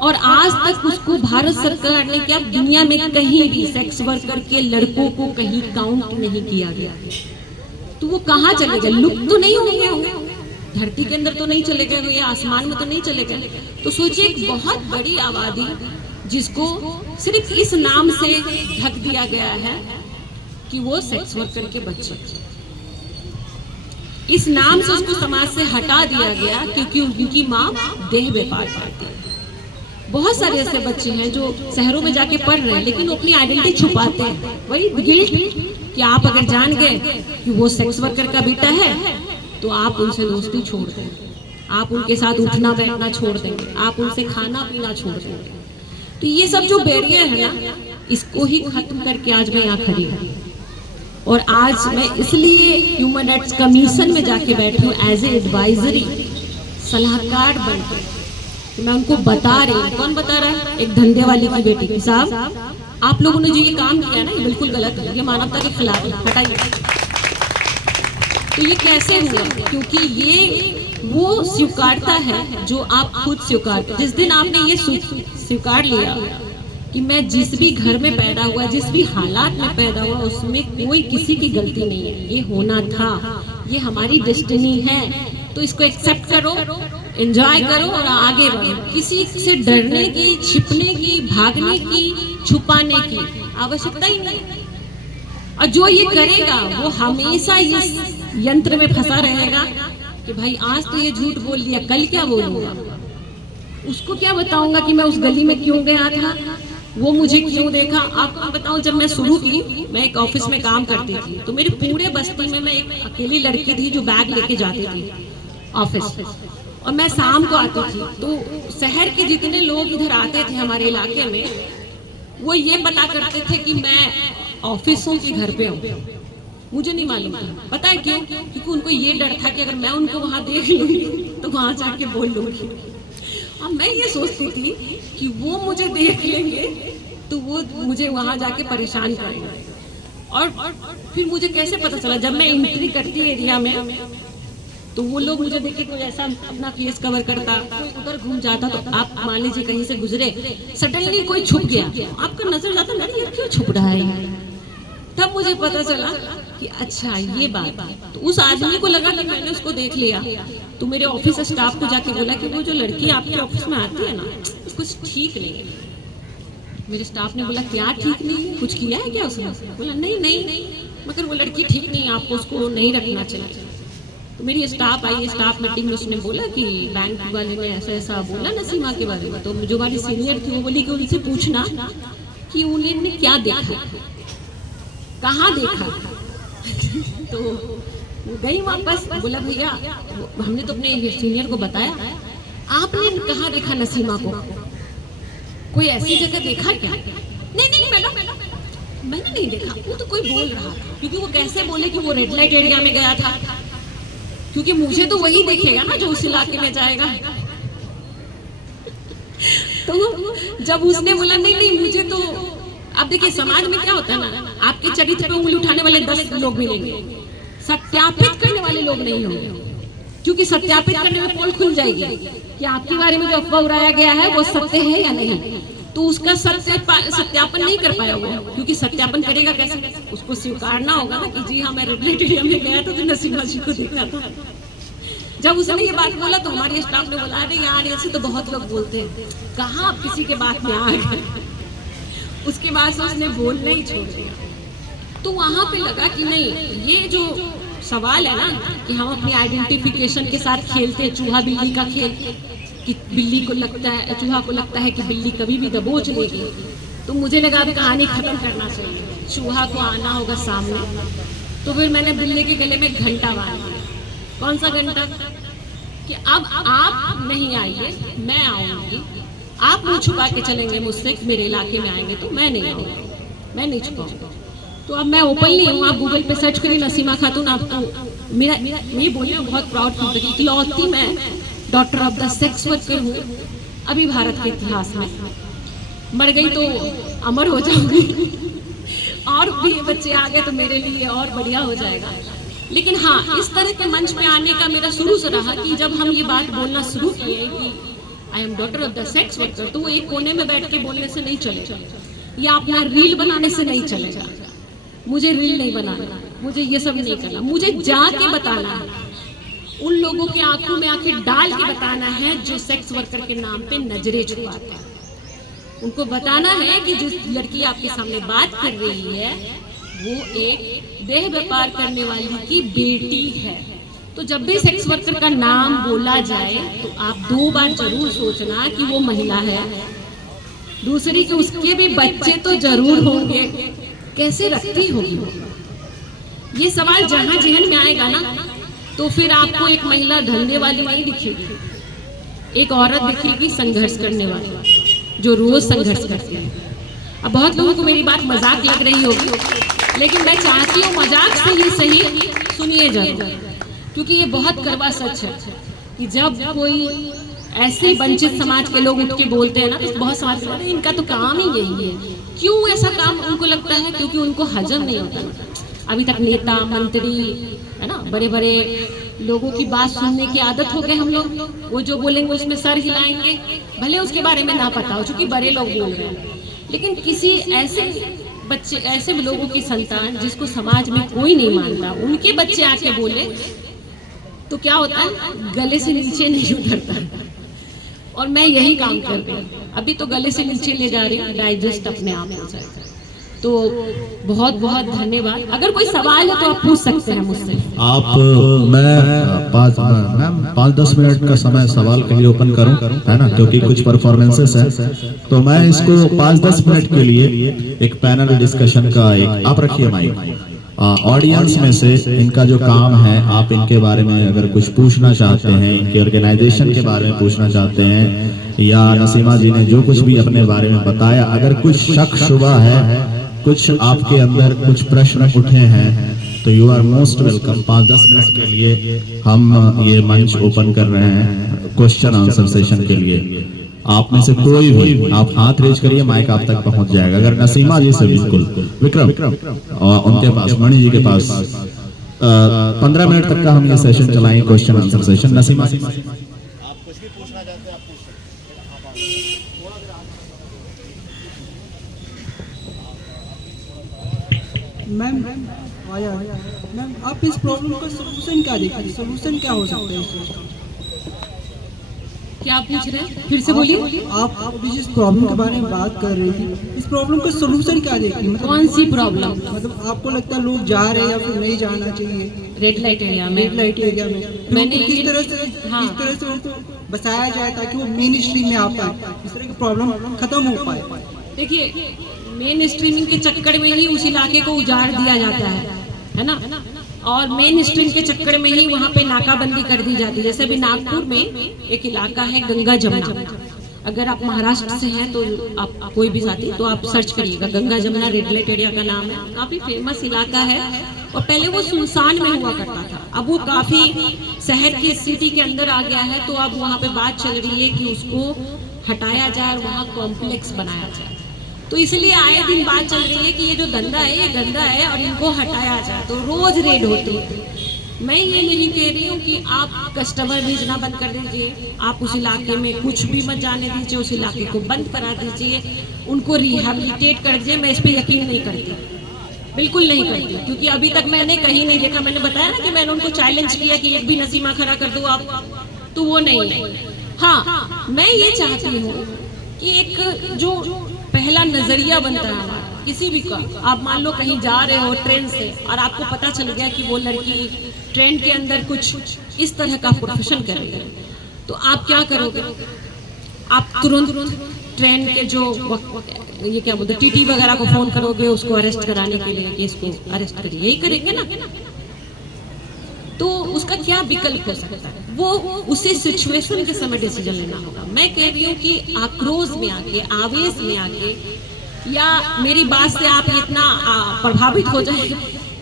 और आज तक उसको भारत सरकार ने क्या, दुनिया में कहीं भी सेक्स वर्कर के लड़कों को कहीं काउंट नहीं किया गया। तो वो कहाँ चले गए? लुप्त तो नहीं होंगे, धरती के अंदर तो नहीं चले गए, या आसमान में तो नहीं चले गए। तो सोचिए एक बहुत बड़ी आबादी जिसको सिर्फ इस नाम से ढक दिया गया है कि वो सेक्स वर्कर के बच्चे, इस नाम से उसको समाज से हटा दिया गया क्योंकि उनकी माँ देह व्यापार करती है। बहुत सारे ऐसे बच्चे हैं जो शहरों में जाके पढ़ रहे हैं लेकिन वो अपनी आइडेंटिटी छुपाते हैं। वही गिल्ट कि आप अगर जान गए कि वो सेक्स वर्कर का बेटा है तो आप उनसे दोस्ती छोड़ देंगे, आप उनके साथ उठना बैठना छोड़ देंगे, आप उनसे खाना पीना छोड़ देंगे। तो ये सब जो बैरियर है ना, इसको ही खत्म करके आज मैं यहाँ खड़ी हूँ। और आज मैं इसलिए ह्यूमन राइट्स कमीशन में जाके बैठी हूँ एज ए एडवाइजरी, सलाहकार बनकर। तो मैं उनको बता रही हूँ, कौन बता रहा है? एक धंधे वाली की बेटी की, साहब आप लोगों ने जो ये काम किया ना, ये बिल्कुल गलत है, ये मानवता के खिलाफ है, हटाइए। तो ये कैसे हुआ? क्योंकि ये वो स्वीकारता है जो आप खुद स्वीकारते। जिस दिन आपने ये स्वीकार लिया कि मैं जिस भी घर में पैदा हुआ, जिस भी हालात में पैदा हुआ, उसमें कोई किसी की गलती नहीं है, ये होना था, ये हमारी डेस्टिनी है, तो इसको एक्सेप्ट करो, एंजॉय करो और आगे बढ़ो। किसी से डरने की, छिपने की, भागने की, छुपाने की आवश्यकता ही नहीं। और जो ये करेगा वो हमेशा इस यंत्र में फंसा रहेगा कि भाई आज तो ये झूठ बोल दिया, कल क्या बोलूंगा, उसको क्या बताऊंगा कि मैं उस गली में क्यों गया था, वो मुझे क्यों देखा। आपको बताऊं, जब मैं शुरू की, मैं एक ऑफिस में काम करती थी, तो मेरे पूरे बस्ती में मैं एक अकेली लड़की थी जो बैग लेके जाती थी ऑफिस, और मैं शाम को आती थी। तो शहर के जितने लोग इधर आते थे हमारे इलाके में, वो ये पता करते थे कि मैं ऑफिसों के घर पे हूँ। मुझे नहीं मालूम था, पता है क्यों? क्योंकि उनको ये डर था कि अगर मैं उनको वहां देख लूंगी तो वहां जाके बोल लूंगी। अब मैं ये सोचती थी कि वो मुझे देख लेंगे तो वो मुझे वहां जाके परेशान करेंगे। और फिर मुझे कैसे पता चला, जब मैं एंट्री करती एरिया में तो वो लोग मुझे देख के कोई ऐसा अपना फेस कवर करता, कोई उधर घूम जाता। तो आप मान लीजिए कहीं से गुजरे, सडनली कोई छुप गया, आपका नजर जाता, नहीं ये क्यों छुप रहा है? तब मुझे पता चला कि अच्छा ये बात है। तो उस आदमी को लगा कि मैंने उसको देख लिया, तो मेरे ऑफिस स्टाफ को जाके बोला कि वो जो लड़की आपके ऑफिस में आती है ना, कुछ ठीक नहीं है। मेरे स्टाफ ने बोला क्या ठीक नहीं है, कुछ किया है क्या उसने? बोला नहीं, मगर वो लड़की ठीक नहीं है, आपको उसको नहीं रखना चाहिए। तो मेरी स्टाफ आई, स्टाफ मीटिंग में उसने बोला कि बैंक वाले ने ऐसा ऐसा बोला नसीमा के बारे में। तो जो हमारी सीनियर थी वो बोली कि उनसे पूछना कि उन्होंने क्या देखा, कहाँ देखा। तो गई वापस, बोला भैया हमने तो अपने सीनियर को बताया, आपने कहाँ देखा नसीमा को, कोई ऐसी जगह देखा क्या? नहीं मैडम मैंने नहीं देखा, वो तो कोई बोल रहा था। क्योंकि वो कैसे बोले कि वो रेड लाइट एरिया में गया था, क्योंकि मुझे तो वही देखेगा ना जो उस इलाके में जाएगा। तो जब उसने बोला नहीं मुझे तो, अब देखिए समाज में क्या होता है ना, आपके चरित्र पे उंगली उठाने वाले 10 लोग मिलेंगे, सत्यापित करने वाले लोग नहीं होंगे। क्योंकि सत्यापित करने में पोल खुल जाएगी कि आपके बारे में जो अफवाह उड़ाया गया है वो सत्य है या नहीं, तो उसका सत्यापन नहीं कर पाया वो। क्योंकि सत्यापन करेगा कैसे? उसको स्वीकारना होगा ना कि जी हाँ मैं रेड लाइट एरिया में गया था तो नसीमा जी को देखा था। जब उसने ये बात बोला तो हमारे स्टाफ ने बोला अरे यार ऐसे तो बहुत लोग बोलते हैं, कहाँ आप किसी के बात में आ गए। उसके बाद से उसने बोलना ही छोड़ दिया। तो वहां पे लगा कि नहीं, ये जो सवाल है ना कि हम अपनी आइडेंटिफिकेशन के साथ खेलते हैं चूहा बिल्ली का खेल, कि बिल्ली को लगता है, चूहा को लगता है कि बिल्ली कभी भी दबोच लेगी। तो मुझे लगा अब कहानी खत्म करना चाहिए, चूहा को आना होगा सामने। तो फिर मैंने बिल्ली के गले में घंटा बांधा। कौन सा घंटा? कि अब आप नहीं आइए, मैं आऊंगी। आप मुंह छुपा के चलेंगे मुझसे, मेरे इलाके में आएंगे तो मैं नहीं आऊंगी, मैं नहीं छुपाऊंगी। तो अब मैं ओपनली हूँ, आप गूगल पे सर्च करिए नसीमा खातून, आपको मेरा ये बोलिए बहुत प्राउड फील होता है कि इकलौती मैं doctor of the sex worker हूँ अभी भारत के इतिहास में। मर गई तो अमर हो जाऊंगी और भी बच्चे आ गए तो मेरे लिए और बढ़िया हो जाएगा। लेकिन हाँ, इस तरह के मंच पे आने का मेरा शुरू से रहा कि जब हम ये बात बोलना शुरू किए कि I am doctor of the sex worker, तो एक कोने में बैठ के बोलने से नहीं चलेगा, या अपना रील बनाने से नहीं चलेगा। मुझे रील नहीं बनाना, मुझे ये सब नहीं करना, मुझे जाके बताना है, उन लोगों के आंखों में आंखें डाल के बताना है जो सेक्स वर्कर के नाम पे नजरें छुपाते हैं। उनको बताना है कि जिस लड़की आपके सामने बात कर रही है वो एक देह व्यापार करने वाली की बेटी है। तो जब भी सेक्स वर्कर का नाम बोला जाए तो आप 2 बार जरूर सोचना कि वो महिला है, दूसरी कि उसके भी बच्चे तो जरूर होंगे, कैसे रखती होगी वो। ये सवाल जहां जहन में आएगा ना, तो फिर आपको एक महिला धंधे वाली नहीं दिखेगी, एक औरत दिखेगी संघर्ष करने वाली, जो रोज संघर्ष करती है। अब बहुत लोगों को मेरी बात मजाक लग रही होगी, लेकिन मैं चाहती हूँ मजाक से ही सही सुनिए जरूर, क्योंकि ये बहुत कड़वा सच है कि जब कोई ऐसे वंचित समाज के लोग उठ के बोलते हैं ना, तो बहुत समाज के लोग इनका तो काम ही यही है। क्यों ऐसा काम उनको लगता है? क्योंकि उनको हजम नहीं होता। अभी तक नेता मंत्री है ना, बड़े बड़े लोगों की बात सुनने की आदत हो गए हम लोग, वो जो बोलेंगे उसमें सर हिलाएंगे, भले उसके बारे में ना पता हो, क्योंकि बड़े लोग बोल रहे हैं। लेकिन किसी ऐसे बच्चे, ऐसे लोगों की संतान जिसको समाज में कोई नहीं मानता, उनके बच्चे आके बोले तो क्या होता है, गले से नीचे नहीं उतरता। और मैं यही काम कर रही हूँ, अभी तो गले से नीचे ले जा रही हूँ, डाइजेस्ट अपने आप हो जाएगा। तो बहुत बहुत धन्यवाद। अगर कोई सवाल है तो आप पूछ सकते हैं मुझसे। आप मैं 5-10 मिनट का समय सवाल के लिए ओपन करूं, है ना, क्योंकि कुछ परफॉर्मेंसेस है, तो मैं इसको 5-10 मिनट के लिए एक पैनल डिस्कशन का एक, आप रखिए माइक, ऑडियंस में से इनका जो काम है, आप इनके बारे में अगर कुछ पूछना चाहते हैं, इनके ऑर्गेनाइजेशन के बारे में पूछना चाहते हैं, या नसीमा जी ने जो कुछ भी अपने बारे में बताया, अगर कुछ शक शुबा है, कुछ आपके अंदर कुछ प्रश्न उठे हैं, तो you are most welcome. 5-10 minute के लिए हम ये मंच ओपन कर रहे हैं क्वेश्चन आंसर सेशन के लिए। आप में से कोई भी आप हाथ रेज करिए, माइक आप तक पहुंच जाएगा। अगर नसीमा जी से बिल्कुल, विक्रम उनके पास, मणि जी के पास 15 मिनट तक का हम ये सेशन चलाएंगे, क्वेश्चन आंसर सेशन। नसीमा जी, आप कुछ भी पूछना चाहते हैं आप पूछ सकते हैं। मैम आप इस प्रॉब्लम का सोल्यूशन क्या देखिए, सोल्यूशन क्या हो सकता है इस चीज का? क्या पूछ रहे हैं, फिर से बोलिए। आप अभी जिस प्रॉब्लम के बारे में बात कर रही थी, इस प्रॉब्लम का सोल्यूशन क्या देखिए? मतलब कौन सी प्रॉब्लम? मतलब आपको लगता है लोग जा रहे हैं या फिर नहीं जाना चाहिए रेड लाइट एरिया में? रेड लाइट एरिया में मैंने किस तरह से उनको बचाया जाए ताकि वो मेन स्ट्रीम में आ पाए, इस तरह की प्रॉब्लम खत्म हो पाए? देखिए, मेन स्ट्रीमिंग के चक्कर में ही उस इलाके को उजाड़ दिया जाता है ना, और मेन स्ट्रीम के चक्कर में ही वहाँ पे नाकाबंदी कर दी जाती है। जैसे अभी नागपुर में एक इलाका है गंगा जमुना, अगर आप महाराष्ट्र से हैं तो आप कोई भी साथी तो आप सर्च करिएगा, Ganga Jamuna red light area का नाम है, काफी फेमस इलाका है। और पहले वो सुनसान में हुआ करता था, अब वो काफी शहर की सिटी के अंदर आ गया है। तो अब वहाँ पे बात चल रही है कि उसको हटाया जाए और वहाँ कॉम्प्लेक्स बनाया जाए। तो इसलिए आए दिन बात चल रही है कि ये जो धंधा है ये गंदा है और इनको हटाया जाए, तो रोज रेड होती है। मैं ये नहीं कह रही हूँ कि आप कस्टमर भेजना बंद कर दीजिए, आप उस इलाके में कुछ भी मत जाने दीजिए, उस इलाके को बंद करा दीजिए, उनको रिहेबिलिटेट कर दीजिए। मैं इस पर यकीन नहीं करती, बिल्कुल नहीं करती, क्योंकि अभी तक मैंने कहीं नहीं देखा। मैंने बताया ना कि मैंने उनको चैलेंज किया कि एक भी नसीमा खड़ा कर दो आप, तो वो नहीं। हाँ, मैं ये चाहती हूँ कि एक जो पहला नजरिया बनता है हमारा किसी भी का, आप मान लो कहीं जा रहे हो ट्रेन से और आपको पता चल गया कि वो लड़की ट्रेन के अंदर कुछ इस तरह का प्रोफेशन कर रही है, तो आप क्या करोगे? आप तुरंत ट्रेन के जो ये क्या बोलते टीटी वगैरह को फोन करोगे उसको अरेस्ट कराने के लिए कि इसको अरेस्ट करिए, यही करेंगे ना। तो उसका क्या विकल्प हो सकता है? वो उसे सिचुएशन के समय डिसीजन लेना होगा। मैं कह रही हूँ कि आक्रोश में आके, आवेश में आके, या मेरी बात से आप इतना प्रभावित हो जाए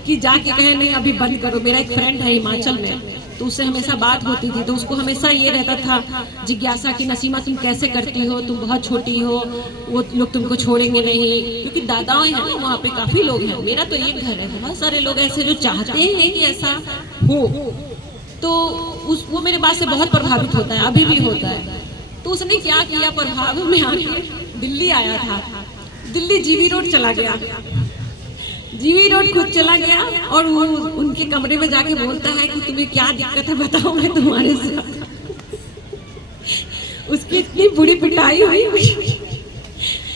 कि जाके कहे नहीं अभी बंद करो। मेरा एक फ्रेंड है हिमाचल में, तो उससे हमेशा बात होती थी, तो उसको हमेशा ये रहता था जिज्ञासा कि नसीमा तुम कैसे करती हो, तुम बहुत छोटी हो, वो लोग तुमको छोड़ेंगे नहीं, क्योंकि दादाएं हैं ना वहाँ पे काफी लोग हैं। मेरा तो एक घर है, बहुत सारे लोग ऐसे जो चाहते हैं कि ऐसा हो, तो वो मेरे बात से बहुत प्रभावित होता है, अभी भी होता है। तो उसने क्या किया, प्रभाव में आके दिल्ली आया था, दिल्ली जीवी रोड चला गया, जीवी रोड खुद चला गया, और वो उनके कमरे में जाके बोलता है कि तुम्हें क्या दिक्कत है बताओ, मैं तुम्हारे साथ। उसकी इतनी बुरी पिटाई हुई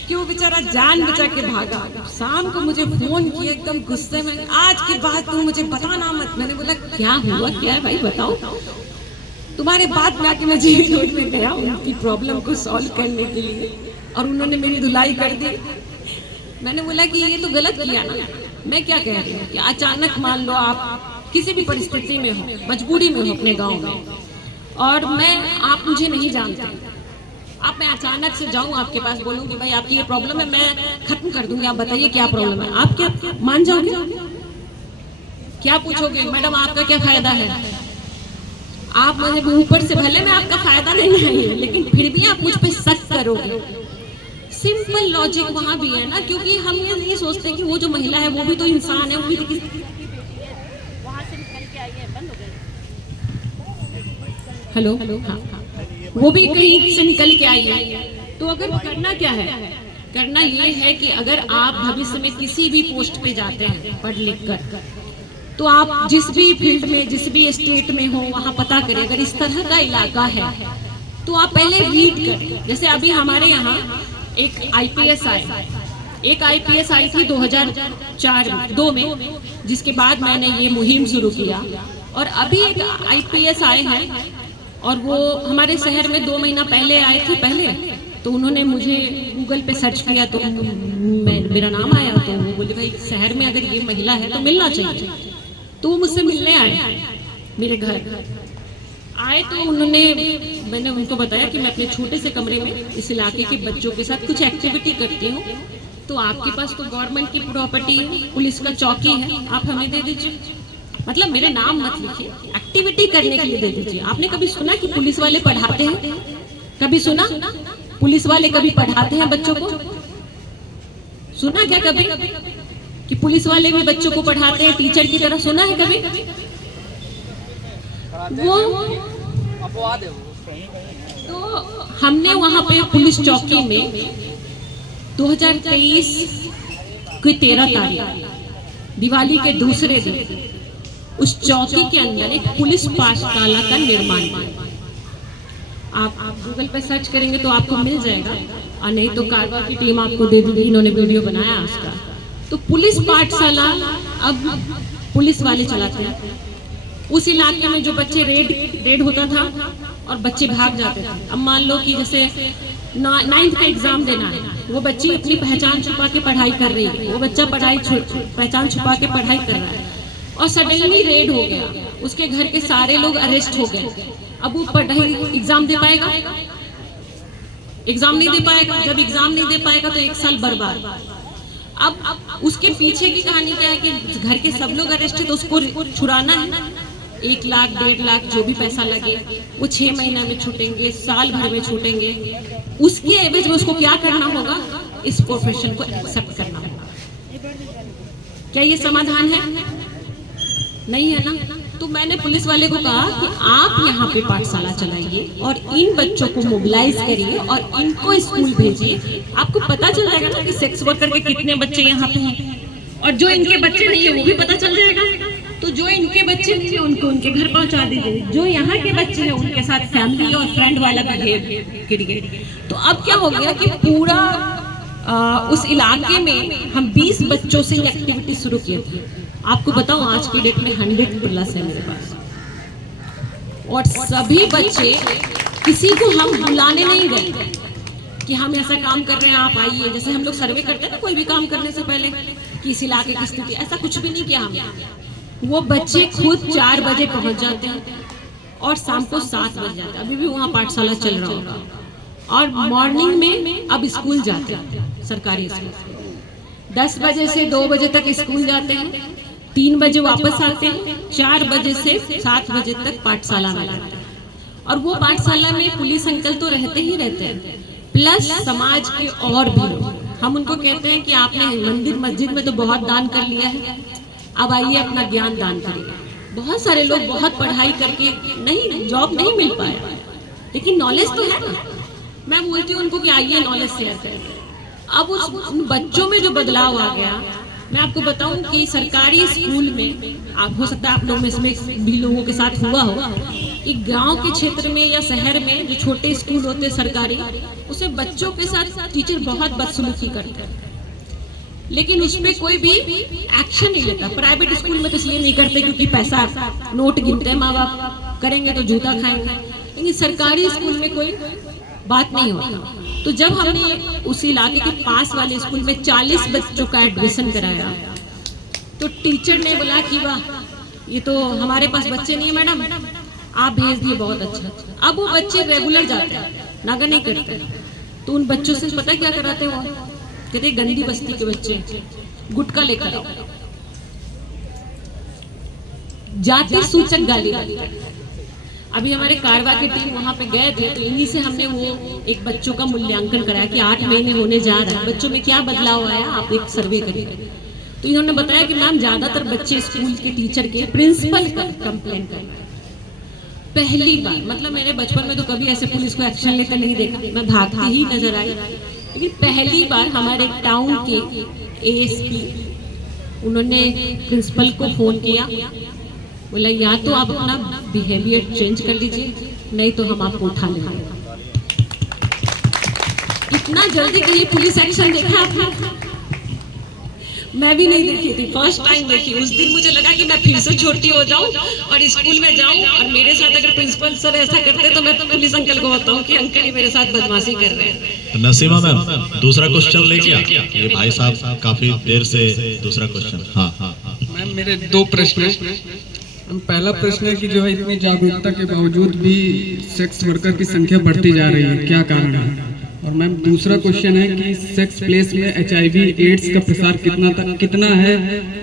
कि वो बेचारा जान बचा के भागा। शाम को मुझे फोन किया एकदम गुस्से में, आज के बाद तुम मुझे बताना मत। मैंने बोला क्या हुआ, क्या है भाई बताओ। तुम्हारे बाद में आके मैं जीवी रोड में गया उनकी प्रॉब्लम को सॉल्व करने के लिए, और उन्होंने मेरी धुलाई कर दी। मैंने बोला कि ये तो गलत किया ना। मैं क्या कह रही हूँ कि अचानक मान लो आप किसी भी परिस्थिति में हो, मजबूरी में हो अपने गांव में, और आप मुझे नहीं जानते, आप मैं अचानक से जाऊं आपके पास, बोलूंगी भाई आपकी ये प्रॉब्लम है, मैं खत्म कर दूंगी, आप बताइए क्या प्रॉब्लम है। आप क्या मान जाओगे? क्या पूछोगे? मैडम आपका क्या फायदा है? आप मुझे ऊपर से भले मैं आपका फायदा नहीं आई, लेकिन फिर भी आप मुझ पर शक करोगे। सिंपल लॉजिक वहां भी है ना, क्योंकि हम ये नहीं सोचते कि वो जो महिला है वो भी तो इंसान है, वो भी तो वहां से निकल के आई है, बंद हो गई। हेलो, हाँ, वो भी कहीं से निकल के आई है। तो अगर करना क्या है, करना ये है कि अगर आप भविष्य में किसी भी पोस्ट पे जाते हैं पढ़ लिख कर, तो आप जिस भी फील्ड में, जिस भी स्टेट में हो, वहां पता करें अगर इस तरह का इलाका है तो आप पहले रीड करें। जैसे अभी हमारे यहाँ एक आईपीएस आई थी 2004-2 में, जिसके बाद मैंने ये मुहिम शुरू किया, और अभी एक आईपीएस आए हैं, और वो हमारे शहर में 2 महीना पहले आए थे पहले। तो उन्होंने मुझे गूगल पे सर्च किया, तो मेरा नाम आया, तो वो बोले भाई शहर में अगर ये महिला है तो मिलना चाहिए। तो वो मुझसे मिलने आए, मेरे घर आए, तो मैंने उनको बताया कि मैं अपने छोटे से कमरे में इस इलाके के बच्चों के साथ कुछ एक्टिविटी करती हूँ, तो आपके पास तो गवर्नमेंट की प्रॉपर्टी है, पुलिस का चौकी है, आप हमें दे दीजिए। मतलब मेरे नाम मत लिखिए, एक्टिविटी करने के लिए दे दीजिए। आपने कभी सुना कि पुलिस वाले पढ़ाते हैं? कभी सुना पुलिस वाले कभी पढ़ाते हैं बच्चों को? सुना क्या कभी कि पुलिस वाले भी बच्चों को पढ़ाते हैं टीचर की तरह? सुना है कभी? वो अपवाद है। तो हमने वहां पे पुलिस चौकी में 2023 की 13 तारीख दिवाली के दूसरे दिन उस चौकी के अंदर एक पुलिस पाठशाला का निर्माण किया। आप गूगल पे सर्च करेंगे तो आपको मिल जाएगा, और नहीं तो कारवा की टीम आपको दे देगी, इन्होंने वीडियो बनाया उसका। तो पुलिस पाठशाला अब पुलिस वाले चलाते हैं। उस इलाके में जो बच्चे रेड होता था और बच्चे भाग जाते थे, अब मान लो कि जैसे 9th का एग्जाम देना है, वो बच्ची अपनी पहचान छुपा के पढ़ाई कर रही है, वो बच्चा पहचान छुपा के पढ़ाई कर रहा है, और सडनली रेड हो गया, उसके घर के सारे लोग अरेस्ट हो गए। अब वो पढ़ाई एग्जाम दे पाएगा? एग्जाम नहीं दे पाएगा। जब एग्जाम नहीं दे पाएगा तो 1 साल बर्बाद। अब उसके पीछे की कहानी क्या है कि घर के सब लोग अरेस्ट है, तो उसको छुड़ाना है। 1 लाख 1.5 लाख जो भी पैसा लगे, वो 6 महीना में छूटेंगे, साल भर में छूटेंगे। उसके एवज में उसको क्या करना होगा? इस प्रोफेशन को एक्सेप्ट करना होगा। क्या ये समाधान है? नहीं है ना। तो मैंने पुलिस वाले को कहा कि आप यहाँ पे पाठशाला चलाइए और इन बच्चों को मोबिलाइज करिए और इनको स्कूल भेजिए। आपको पता चल जाएगा ना कि सेक्स वर्कर के कितने बच्चे यहाँ पे हैं, और जो इनके बच्चे नहीं है वो भी पता चल जाएगा। तो जो इनके बच्चे नहीं है उनको उनके घर पहुंचा दीजिए, जो यहाँ के बच्चे हैं उनके साथ फैमिली और फ्रेंड वाला बिहेव करिए। तो अब क्या हो गया कि पूरा उस इलाके में हम 20 बच्चों से एक्टिविटी शुरू किए थे। आपको बताऊं आज की डेट में 100+ है मेरे पास, और सभी बच्चे, किसी को हम बुलाने नहीं गए कि हम ऐसा काम कर रहे हैं आप आइए। जैसे हम लोग सर्वे करते हैं ना कोई भी काम करने से पहले कि इस इलाके की स्थिति, ऐसा कुछ भी नहीं किया हमने। वो बच्चे खुद 4 बजे पहुंच जाते हैं और शाम को 7 बज जाते हैं। अभी भी वहाँ पाठशाला चल रहा होगा। और मॉर्निंग में अब स्कूल जाते हैं, सरकारी स्कूल 10 बजे से 2 बजे तक स्कूल जाते हैं, 3 बजे वापस आते हैं, 4 बजे से 7 बजे तक पाठशाला में रहते हैं। और वो पाठशाला में पुलिस अंकल तो रहते ही रहते हैं, प्लस समाज के और भी लोग। हम उनको कहते हैं कि आपने मंदिर मस्जिद में तो बहुत दान कर लिया है, अब आइए अपना ज्ञान दान करिए। बहुत सारे लोग बहुत पढ़ाई करके नहीं, जॉब नहीं मिल पाया, लेकिन नॉलेज तो है ना। मैं बोलती हूँ उनको कि आइए नॉलेज शेयर करें। अब उन बच्चों में जो बदलाव आ गया, मैं आपको बताऊं कि सरकारी स्कूल में, आप हो सकता है आप लोग में इसमें भी लोगों के साथ हुआ हो कि गांव के क्षेत्र में या शहर में जो छोटे स्कूल होते हैं सरकारी, उसे बच्चों के साथ टीचर बहुत बदसलूकी करते हैं, लेकिन उसमें कोई भी एक्शन नहीं लेता। प्राइवेट स्कूल में तो इसलिए नहीं करते क्योंकि पैसा, नोट गिनते हैं माँ बाप, करेंगे तो जूता खाएंगे, लेकिन सरकारी स्कूल में कोई बात नहीं होता। तो जब हमने उस इलाके के पास वाले स्कूल में 40 बच्चों का एडमिशन कराया, तो टीचर ने बोला कि वाह, ये तो हमारे पास बच्चे नहीं है मैडम, आप भेज दिए, बहुत अच्छा। अब वो बच्चे रेगुलर जाते हैं, नागा नहीं करते। तो उन बच्चों से पता क्या कराते हैं वो? कहते गंदी बस्ती के बच्चे गुटखा लेकर आओ, जाति सूचक गाली। अभी हमारे कारवा की टीम वहां पे गए थे, तो इन्हीं से हमने वो एक बच्चों का मूल्यांकन कराया कि 8 महीने होने जा रहा है, बच्चों में क्या बदलाव आया, आप एक सर्वे करिए। तो इन्होंने बताया कि मैम ज्यादातर बच्चे स्कूल के टीचर के प्रिंसिपल का कंप्लेन करें। पहली बार, मतलब मेरे बचपन में तो कभी ऐसे पुलिस को एक्शन लेकर नहीं देखा, मैं भागती ही नजर आई, लेकिन पहली बार हमारे टाउन के एएसपी, उन्होंने प्रिंसिपल को फोन किया, बोला या तो आप अपना बिहेवियर चेंज कर लीजिए, नहीं तो हम आपको उठा लेंगे। इतना जल्दी कहीं पुलिस एक्शन देखा आपने? मैं भी नहीं देखी थी, फर्स्ट टाइम देखी। उस दिन मुझे लगा कि मैं फिर से छोटी हो जाऊं और स्कूल में जाऊं और मेरे साथ अगर प्रिंसिपल सर ऐसा करते तो मैं तो पुलिस अंकल को बताऊं कि अंकल ही मेरे साथ बदमाशी कर रहे हैं। नसीमा मैम, दूसरा क्वेश्चन लेके ये भाई साहब काफी देर से दूसरा क्वेश्चन। हाँ मैम, मेरे 2 प्रश्न हैं। पहला प्रश्न है कि जो है इतनी जागरूकता के बावजूद भी सेक्स वर्कर की संख्या बढ़ती जा रही है, क्या कारण है? और मैम दूसरा क्वेश्चन है कि सेक्स प्लेस में HIV एड्स का प्रसार कितना है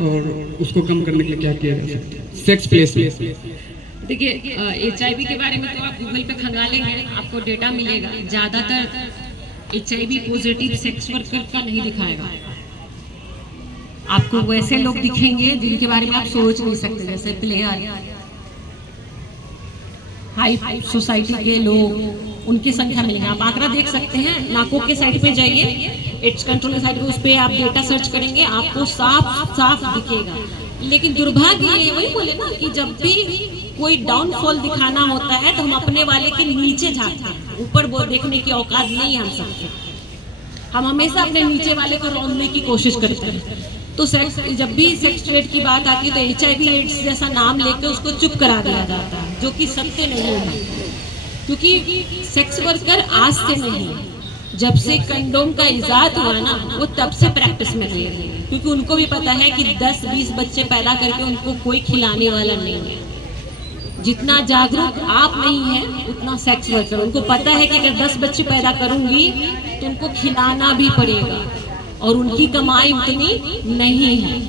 और उसको कम करने के लिए क्या किया जा सकता है सेक्स प्लेस में? देखिए, HIV के बारे में तो आप गूगल पे खंगालेंगे, आपको डेटा मिलेगा। ज्यादातर HIV पॉजिटिव सेक्स वर्कर का नहीं दिखाएगा, आपको वैसे लोग दिखेंगे जिनके बारे में आप सोच नहीं सकते, जैसे प्लेयर, हाई सोसाइटी के लोग, उनकी संख्या मिलेगी। आप आंकड़ा देख सकते हैं, नाकों के साइड पे जाइए, एड्स कंट्रोल के साइड पे, उस पर आप डेटा सर्च करेंगे, आपको साफ साफ दिखेगा। लेकिन दुर्भाग्य ये, वही बोले ना कि जब भी कोई डाउनफॉल दिखाना होता है तो हम अपने वाले के नीचे झांकते हैं, ऊपर वो देखने की औकात नहीं है हम सबके। हम हमेशा अपने नीचे वाले को रौंदने की कोशिश करते हैं। तो सेक्स, जब भी सेक्स ट्रेड की बात आती है तो HIV एड्स जैसा नाम लेकर उसको चुप करा दिया जाता है, जो कि सत्य नहीं है। क्योंकि सेक्स वर्कर आज से नहीं, जब से कंडोम का इजाद हुआ ना, वो तब से प्रैक्टिस में रहे हैं, क्योंकि उनको भी पता है कि 10-20 बच्चे पैदा करके उनको कोई खिलाने वाला नहीं है। जितना जागरूक आप नहीं है उतना सेक्स वर्कर, उनको पता है कि अगर 10 बच्चे पैदा करूंगी तो उनको खिलाना भी पड़ेगा और उनकी कमाई उतनी नहीं है।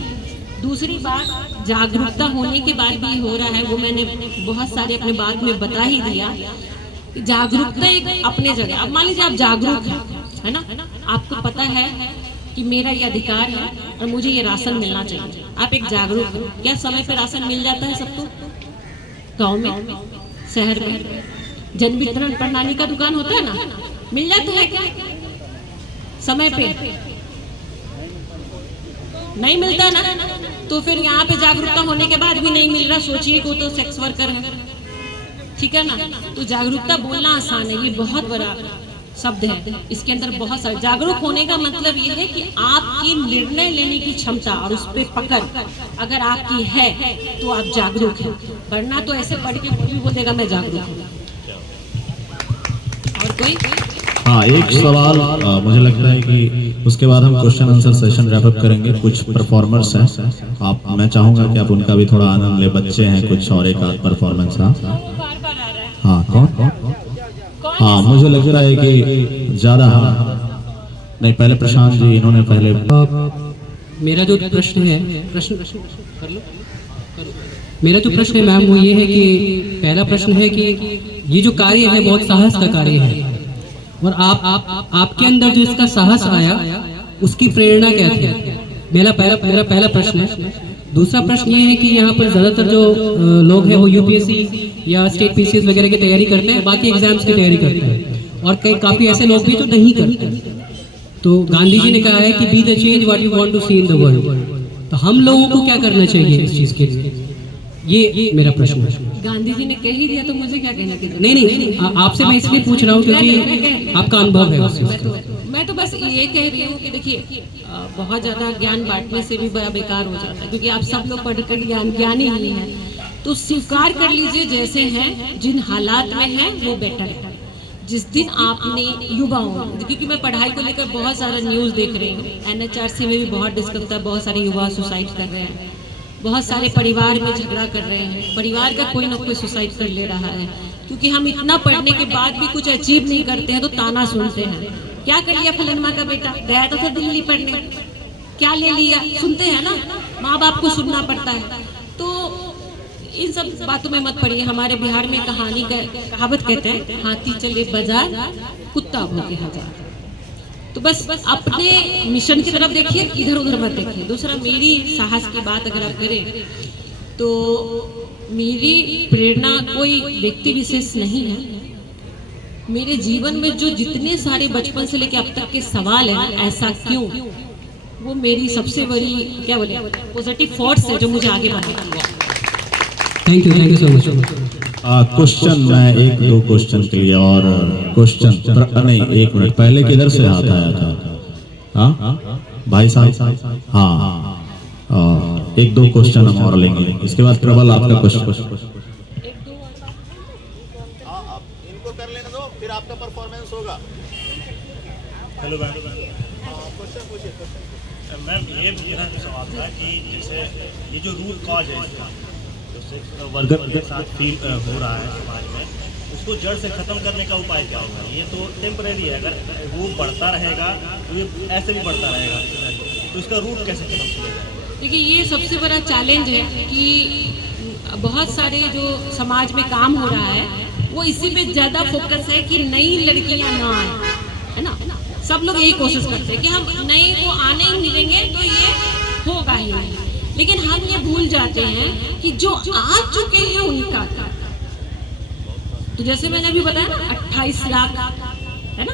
दूसरी बात, जागरूकता होने के बाद भी हो रहा है, वो मैंने बहुत सारे अपने बात में बता ही दिया। जागरूकता एक अपने जगह, अब मान लीजिए आप जागरूक हैं, है ना, आपको पता है कि मेरा ये अधिकार है और मुझे ये राशन मिलना चाहिए, आप एक जागरूक हो। क्या समय पे राशन मिल जाता है सबको? गांव में, शहर में जन वितरण प्रणाली का दुकान होता है ना, मिल जाता है क्या समय पे? नहीं मिलता ना। तो फिर यहाँ पे जागरूकता होने के बाद भी नहीं मिल रहा, सोचिए कि वो तो सेक्स वर्कर है, ठीक है ना। तो जागरूकता बोलना आसान है, ये बहुत बड़ा शब्द है, इसके अंदर बहुत सारे। जागरूक होने का मतलब ये है कि आपकी निर्णय लेने की क्षमता और उस पर पकड़ अगर आपकी है तो आप जागरूक हैं, वरना तो ऐसे पढ़ के कोई भी बोलेगा मैं जागरूक हूँ। और कोई हाँ, एक सवाल मुझे लगता है कि उसके बाद हम question answer session wrap up करेंगे। कुछ परफॉर्मर्स हैं, आप, मैं चाहूंगा कि आप उनका भी थोड़ा आनंद ले। बच्चे हैं कुछ, और एक आध परफॉर्मेंस। हाँ हाँ, कौन? हाँ, मुझे लग रहा है कि ज्यादा। हाँ नहीं, पहले प्रशांत जी, इन्होंने पहले। मेरा जो प्रश्न है, कर लो। मेरा जो प्रश्न है मैम वो ये है कि पहला प्रश्न है कि ये जो कार्य है बहुत साहस का कार्य है, और आपके अंदर जो इसका साहस आया उसकी प्रेरणा क्या थी? मेरा पहला प्रश्न है। दूसरा प्रश्न ये है कि यहाँ पर ज़्यादातर जो लोग हैं वो यूपीएससी या स्टेट पीसीएस वगैरह की तैयारी करते हैं, बाकी एग्जाम्स की तैयारी करते हैं, और कई काफ़ी ऐसे लोग भी जो नहीं करते। तो गांधी जी ने कहा है कि be the change what you want to see in the world. तो हम लोगों को क्या करना चाहिए इस चीज़ के लिए? ये मेरा प्रश्न है। गांधी जी ने कह ही दिया तो मुझे क्या कहने की? नहीं, आपसे मैं इसलिए पूछ रहा हूँ क्योंकि आपका अनुभव है उससे। मैं तो बस ये कह रही हूँ कि देखिए, बहुत ज़्यादा ज्ञान बांटने से भी बड़ा बेकार हो जाता है, क्योंकि आप सब लोग पढ़कर ज्ञानी नहीं हैं। तो स्वीकार कर लीजिए जैसे हैं, जिन हालात में हैं वो बेटर है। जिस दिन आपने युवाओं, क्योंकि मैं पढ़ाई को लेकर बहुत सारा न्यूज़ देख रही हूँ, एनएचआरसी में भी बहुत डिस्कस होता है, बहुत सारे युवा सुसाइड कर रहे हैं, बहुत सारे परिवार में झगड़ा कर रहे हैं, परिवार का कोई ना कोई सुसाइड कर ले रहा है, क्योंकि हम इतना पढ़ने के बाद भी कुछ अचीव नहीं करते हैं तो ताना सुनते हैं। क्या कर लिया फलनमा का बेटा, गया तो था दिल्ली पढ़ने, क्या ले लिया, सुनते हैं ना, माँ बाप को सुनना पड़ता है। तो इन सब बातों में मत पड़िए। हमारे बिहार में कहावत कहते हैं, हाथी चले बाजार कुत्ता भौंके हजार। तो बस अपने मिशन की तरफ देखिए, इधर उधर मत देखिए। दूसरा, मेरी साहस की बात अगर आप करें तो मेरी प्रेरणा कोई व्यक्ति विशेष नहीं है। मेरे जीवन में जो जितने सारे बचपन से लेकर अब तक के सवाल हैं, ऐसा क्यों, वो मेरी सबसे बड़ी क्या बोले पॉजिटिव फोर्स है जो मुझे आगे बढ़ाती है। Thank you so much. Question, मैं एक दो क्वेश्चन के लिए और क्वेश्चन नहीं, एक मिनट, पहले किधर से हाथ आया था? हाँ भाई साहब, हाँ, एक दो क्वेश्चन हम और लेंगे, इसके बाद प्रबल आपका क्वेश्चन। इनको कर लेने दो, फिर आपका परफॉर्मेंस होगा। हेलो मैम, क्वेश्चन पूछिए। मैम, ये मेरा सवाल था कि जैसे ये जो रूल कॉज है इसका, वर्कर के साथ फील हो रहा है समाज में, उसको जड़ से ख़त्म करने का उपाय क्या होगा? ये तो टेम्परेरी है, अगर वो बढ़ता रहेगा तो ये ऐसे भी बढ़ता रहेगा, तो इसका रूट कैसे खत्म किया जाएगा? देखिए, ये सबसे बड़ा चैलेंज है कि बहुत सारे जो समाज में काम हो रहा है वो इसी पे ज़्यादा फोकस है कि नई लड़कियां ना आए, है ना। सब लोग यही कोशिश करते हैं कि हम नए को आने ही नहीं देंगे तो ये होगा ही नहीं, लेकिन हम ये भूल जाते हैं कि जो आ चुके हैं उनका, तो जैसे मैंने अभी बताया ना 28 लाख, है ना।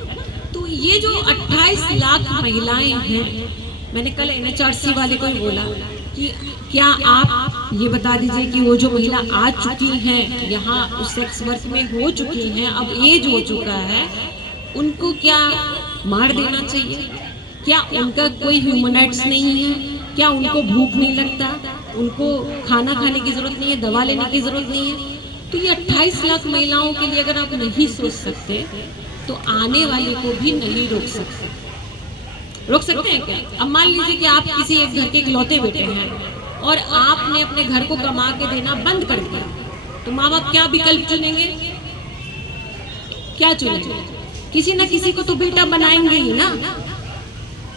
तो ये जो 28 लाख महिलाएं हैं, मैंने कल एनएचआरसी वाले को ही बोला कि क्या आप ये बता दीजिए कि वो जो महिला आ चुकी हैं यहाँ उस सेक्स वर्क में हो चुकी हैं, अब एज हो चुका है, उनको क्या मार देना चाहिए? क्या उनका कोई ह्यूमन राइट्स नहीं है? क्या उनको भूख नहीं लगता? उनको खाना खाने की जरूरत नहीं है, दवा लेने की जरूरत नहीं है? तो ये 28 लाख महिलाओं के लिए अगर आप नहीं सोच सकते तो आने वाले को भी नहीं रोक सकते हैं क्या? अब मान लीजिए कि आप किसी एक घर के इकलौते बेटे हैं और आपने अपने घर को कमा के देना बंद कर दिया, तो माँ बाप क्या विकल्प चुनेंगे? क्या चुनेंगे? किसी ना किसी को तो बेटा बनाएंगे ही ना,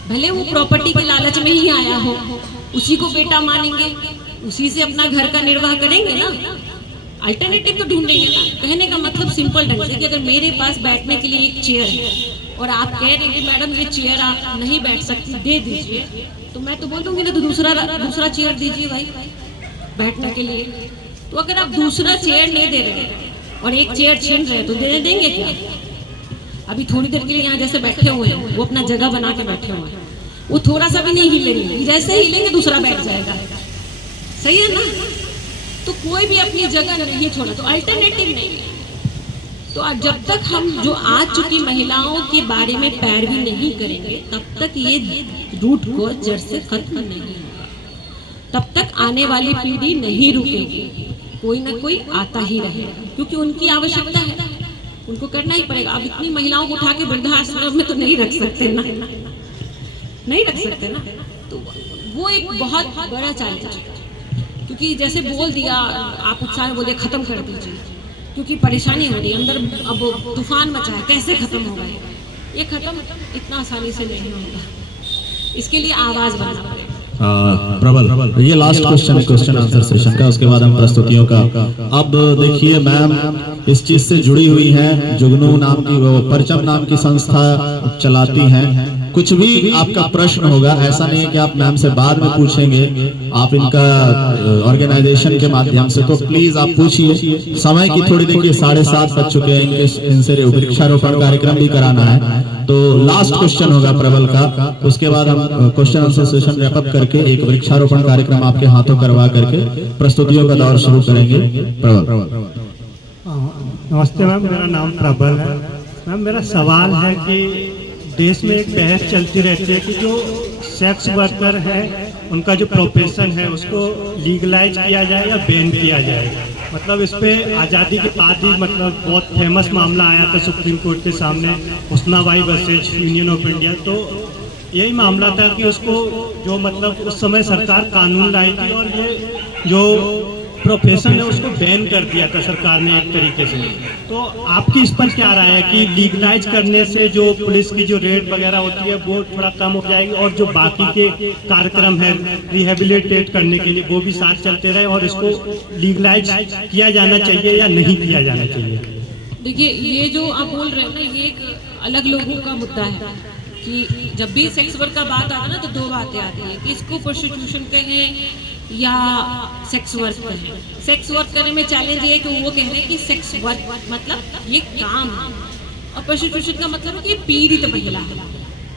भले वो प्रॉपर्टी के लालच में ही आया हो, उसी को बेटा मानेंगे, उसी से अपना घर का निर्वाह करेंगे ना। अल्टरनेटिव तो ढूंढेंगे ना। कहने का मतलब सिंपल ढंग से कि अगर मेरे पास बैठने के लिए एक चेयर है और आप कह रहे हैं कि मैडम ये चेयर आप नहीं बैठ सकती, दे दीजिए, तो मैं तो बोल दूंगी ना, तो दूसरा चेयर दीजिए भाई बैठने के लिए। तो अगर आप दूसरा चेयर नहीं दे रहे और एक चेयर छीन रहे तो दे देंगे क्या? अभी थोड़ी देर के लिए यहाँ जैसे बैठे हुए हैं, वो अपना जगह बना के बैठे हुए हैं, वो थोड़ा सा भी नहीं हिलेंगे, जैसे हिलेंगे दूसरा बैठ जाएगा, सही है ना। तो कोई भी अपनी जगह नहीं छोड़ा, तो अल्टरनेटिव नहीं है। तो जब तक हम जो आ चुकी महिलाओं के बारे में पैरवी नहीं करेंगे, तब तक ये रूट को जड़ से खत्म नहीं होगा, तब तक आने वाली पीढ़ी नहीं रुकेगी, कोई ना कोई आता ही रहेगा, क्योंकि उनकी आवश्यकता है। उनको करना ही पड़ेगा। अब इतनी महिलाओं को उठा के वृद्धाश्रम में तो नहीं रख सकते ना, नहीं रख सकते ना। तो वो एक बहुत बड़ा चैलेंज है, क्योंकि जैसे बोल दिया आप उत्साह में बोले खत्म कर दीजिए, क्योंकि परेशानी हो रही है अंदर, अब तूफान मचा है, कैसे खत्म होगा ये खत्म इतना आसानी से नहीं होगा, इसके लिए आवाज बनाना पड़ेगा। प्रबल, ये लास्ट क्वेश्चन आंसर सेशन का, उसके बाद हम प्रस्तुतियों का। अब देखिए मैम इस चीज से जुड़ी हुई है, जुगनू नाम की, वो परचम नाम की संस्था चलाती हैं। कुछ भी आपका प्रश्न होगा, ऐसा नहीं है कि आप मैम से बाद में पूछेंगे, आप इनका ऑर्गेनाइजेशन के माध्यम से, तो प्लीज आप पूछिए। समय की थोड़ी, देखिए 7:30 बज चुके हैं, इनसे वृक्षारोपण कार्यक्रम भी कराना है। तो लास्ट क्वेश्चन होगा प्रबल का, उसके बाद हम question answer session wrap up करके एक वृक्षारोपण कार्यक्रम आपके हाथों करवा करके प्रस्तुतियों का दौर शुरू करेंगे। प्रबल। नमस्ते मैम, मेरा नाम प्रबल है। मैम मेरा सवाल है कि देश में एक बहस चलती रहती है कि जो सेक्स वर्कर है उनका जो प्रोफेशन है उसको लीगलाइज किया जाए या बैन किया जाए। मतलब इस पे आज़ादी के बाद ही मतलब बहुत फेमस मामला आया था सुप्रीम कोर्ट के सामने, हुस्नाबाई वर्सेज यूनियन ऑफ इंडिया। तो यही मामला था कि उसको जो मतलब उस समय सरकार कानून लाई थी और ये जो प्रोफेशन है उसको बैन कर दिया था सरकार ने एक तरीके से। तो आपकी इस पर क्या राय है कि लीगलाइज करने से जो पुलिस की जो रेड वगैरह होती है वो थोड़ा कम हो जाएगी, और जो बाकी के कार्यक्रम है रिहेबिलिटेट करने के लिए वो भी साथ चलते रहे, और इसको लीगलाइज किया जाना चाहिए या नहीं किया जाना चाहिए? देखिए ये जो आप बोल रहे हैं ना, ये एक अलग लोगों का मुद्दा है कि जब भी सेक्स वर्क का बात आता है ना तो दो बातें आती है कि इसको प्रोस्टिट्यूशन कहें या सेक्स वर्क करें। सेक्स वर्क करने में चैलेंज ये है कि वो कह रहे हैं कि सेक्स वर्क मतलब ये काम है, और प्रोस्टिट्यूशन का मतलब कि पीड़ित महिला है।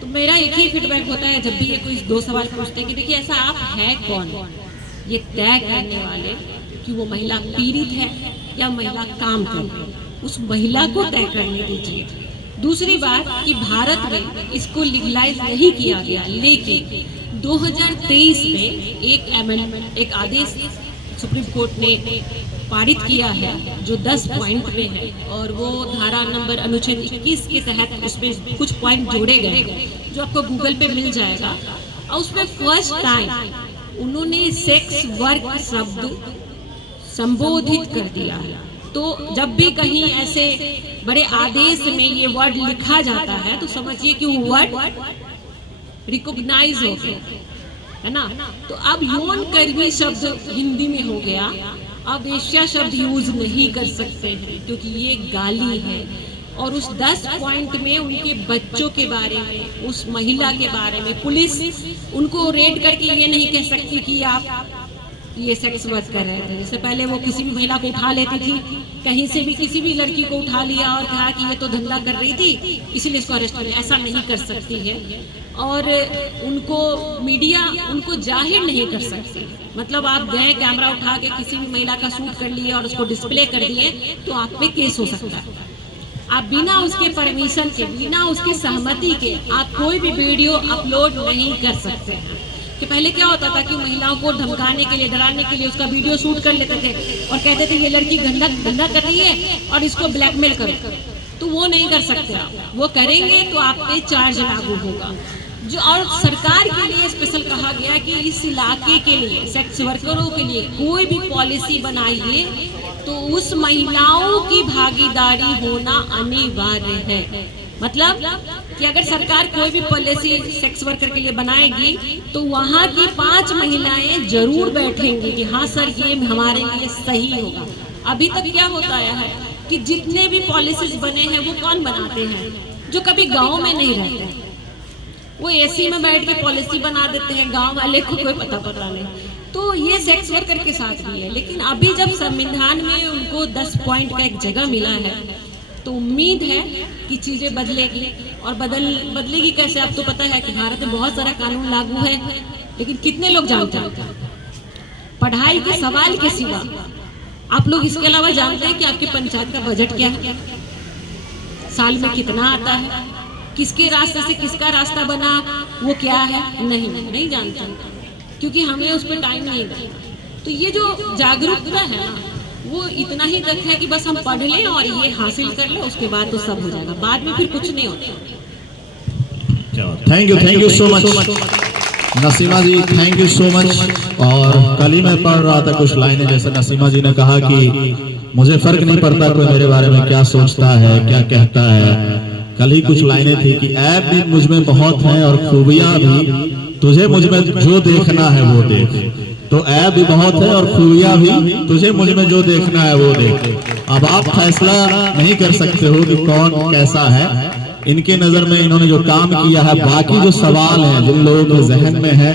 तो मेरा एक ही फीडबैक होता है जब भी ये कोई दो सवाल पूछते हैं कि देखिए ऐसा आप है कौन ये तय करने वाले कि वो महिला पीड़ित है या महिला काम कर रही है, उस महिला को तय करने दीजिए। दूसरी बात कि भारत में इसको लीगलाइज नहीं किया गया, लेकिन 2023 में एक अमेंडमेंट, एक आदेश सुप्रीम कोर्ट ने पारित किया है जो 10 पॉइंट में है, और वो धारा नंबर अनुच्छेद 21 के तहत उसमें कुछ पॉइंट जोड़े गए जो आपको गूगल पे मिल जाएगा। और उसमें फर्स्ट टाइम उन्होंने सेक्स वर्क शब्द संबोधित कर दिया है। तो जब भी कहीं ऐसे बड़े आदेश में ये वर्ड लिखा जाता है तो समझिए कि वो वर्ड रिकॉग्नाइज हो गया है ना। तो अब यौन कर्मी शब्द हिंदी में हो गया, अब वेश्या शब्द यूज नहीं कर सकते हैं क्योंकि ये गाली है। और उस 10 पॉइंट में उनके बच्चों के बारे में, उस महिला के बारे में पुलिस उनको रेड करके ये नहीं कह सकती कि आप ये सेक्स वर्क कर रहे थे। जैसे पहले वो किसी भी महिला को उठा लेती थी, कहीं से भी किसी भी लड़की को उठा लिया और कहा कि ये तो धंधा कर रही थी इसीलिए इसको अरेस्ट करें, ऐसा नहीं कर सकती है। और उनको मीडिया उनको जाहिर नहीं कर सकती। मतलब आप गए कैमरा उठा के किसी भी महिला का शूट कर लिए और उसको डिस्प्ले कर दिए तो आप पे केस हो सकता है। आप बिना उसके परमिशन के, बिना उसकी सहमति के आप कोई भी वीडियो अपलोड नहीं कर सकते हैं। कि पहले क्या होता था कि महिलाओं को धमकाने के लिए, डराने के लिए उसका वीडियो शूट कर लेते थे और कहते थे ये लड़की धंधा कर रही है और इसको ब्लैकमेल करो, तो वो नहीं कर सकते आप। वो करेंगे तो आप पे चार्ज लागू होगा। जो और सरकार के लिए स्पेशल कहा गया कि इस इलाके के लिए, सेक्स वर्करों के लिए कोई भी पॉलिसी बनाइए तो उस महिलाओं की भागीदारी होना अनिवार्य है। मतलब कि अगर सरकार कोई भी पॉलिसी सेक्स वर्कर के लिए बनाएगी तो वहाँ की 5 महिलाएं जरूर बैठेंगी कि हाँ सर ये हमारे लिए सही होगा। अभी तक क्या होता है कि जितने भी पॉलिसीज बने हैं वो कौन बनाते हैं? जो कभी गांव में नहीं रहते, वो एसी में बैठ के पॉलिसी बना देते हैं, गांव वाले को कोई पता नहीं। तो ये सेक्स वर्कर के साथ भी है। लेकिन अभी जब संविधान में उनको 10 पॉइंट का एक जगह मिला है तो उम्मीद है कि चीजें बदलेगी। और बदलेगी कैसे? अब तो पता है कि भारत में बहुत सारा कानून लागू है, लेकिन कितने लोग जानते हैं? पढ़ाई के सवाल के सिवा आप लोग इसके अलावा जानते हैं कि आपके पंचायत का बजट क्या है, साल में कितना आता है, किसके रास्ते से किसका रास्ता बना वो क्या है? नहीं जानते, क्योंकि हमें उस पर टाइम नहीं है। तो ये जो जागरूकता है ना, वो इतना ही तक है कि बस हम पढ़ लें और ये हासिल कर लें, उसके बाद तो सब हो जाएगा, बाद में फिर कुछ नहीं होता। Thank you so much Naseema ji, thank you so much. और कल ही मैं पढ़ रहा था कुछ लाइनें, जैसे नसीमा जी ने कहा कि मुझे फर्क नहीं पड़ता कोई मेरे बारे में क्या सोचता है क्या कहता है। कल ही कुछ लाइनें थी कि ऐप भी मुझ में बहुत हैं और खूबियां भी, तुझे मुझ में जो देखना है वो देख। तो ऐप भी बहुत है और खूबियां भी, तुझे मुझ में जो देखना है वो देख। अब आप फैसला नहीं कर सकते हो कि कौन कैसा है। इनके नजर में इन्होंने जो काम किया है, बाकी जो सवाल हैं जिन लोगों के जहन में है,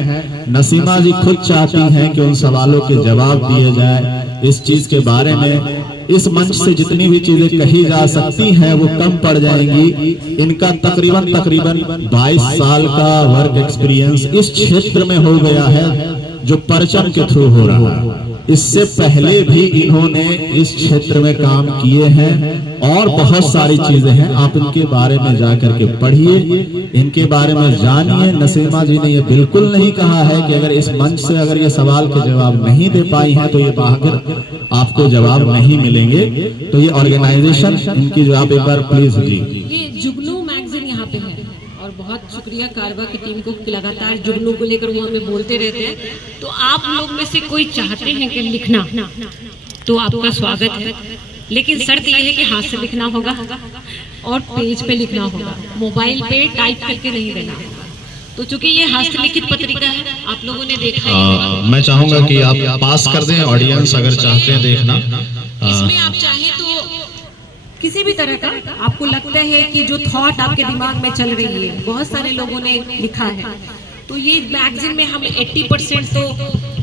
नसीमा जी खुद चाहती हैं कि उन सवालों के जवाब दिए जाए। इस चीज के बारे में इस मंच से जितनी भी चीजें कही जा सकती हैं वो कम पड़ जाएंगी। इनका तकरीबन 22 साल का वर्क एक्सपीरियंस इस क्षेत्र में हो गया है जो परचम के थ्रू हो रहा है। इससे पहले भी इन्होंने इस क्षेत्र में काम किए हैं और बहुत सारी चीजें हैं। आप इनके बारे में जाकर के पढ़िए, इनके बारे में जानिए। नसीमा जी ने ये बिल्कुल नहीं कहा है कि अगर इस मंच से अगर ये सवाल के जवाब नहीं दे पाई हैं तो ये बाहर आपको जवाब नहीं मिलेंगे। तो ये ऑर्गेनाइजेशन इनकी जो आप एक बार प्लीज ये जुगनू मैगजीन यहाँ पे है और बहुत शुक्रिया कारवा की टीम को कि लगातार जुगनू को लेकर वो हमें बोलते रहते हैं। तो आप लोग में से कोई चाहते हैं कि लिखना, तो आपका स्वागत है, लेकिन शर्त यह है कि हाथ से लिखना होगा और पेज पे लिखना होगा, मोबाइल पे टाइप करके नहीं देना होगा। तो चूंकि ये हस्तलिखित पत्रिका है, आप लोगों ने देखा है, मैं चाहूंगा कि आप पास कर दें, ऑडियंस अगर चाहते हैं देखना। इसमें आप चाहें तो किसी भी तरह का आपको लगता है कि जो थॉट आपके दिमाग में चल रही है, बहुत सारे लोगों ने लिखा है। तो ये मैगजीन में हम 80% तो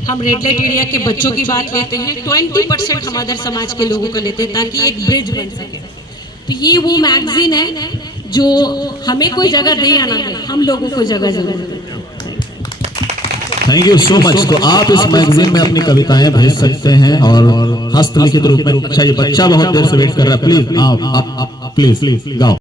हम रेड लाइट एरिया के बच्चों की बात लेते हैं, 20% हम अदर समाज के लोगों को लेते हैं ताकि एक ब्रिज बन सके। तो ये वो मैगजीन है जो हमें कोई जगह दे या ना दे, हम लोगों को जगह जरूर दे। Thank you so much. तो आप इस मैगजीन में अपनी कविताएं भेज सकते हैं और हस्तलिखित रूप में। अच्छा, ये बच्चा बहुत देर से वेट कर रहा है, प्लीज आप प्लीज गाओ।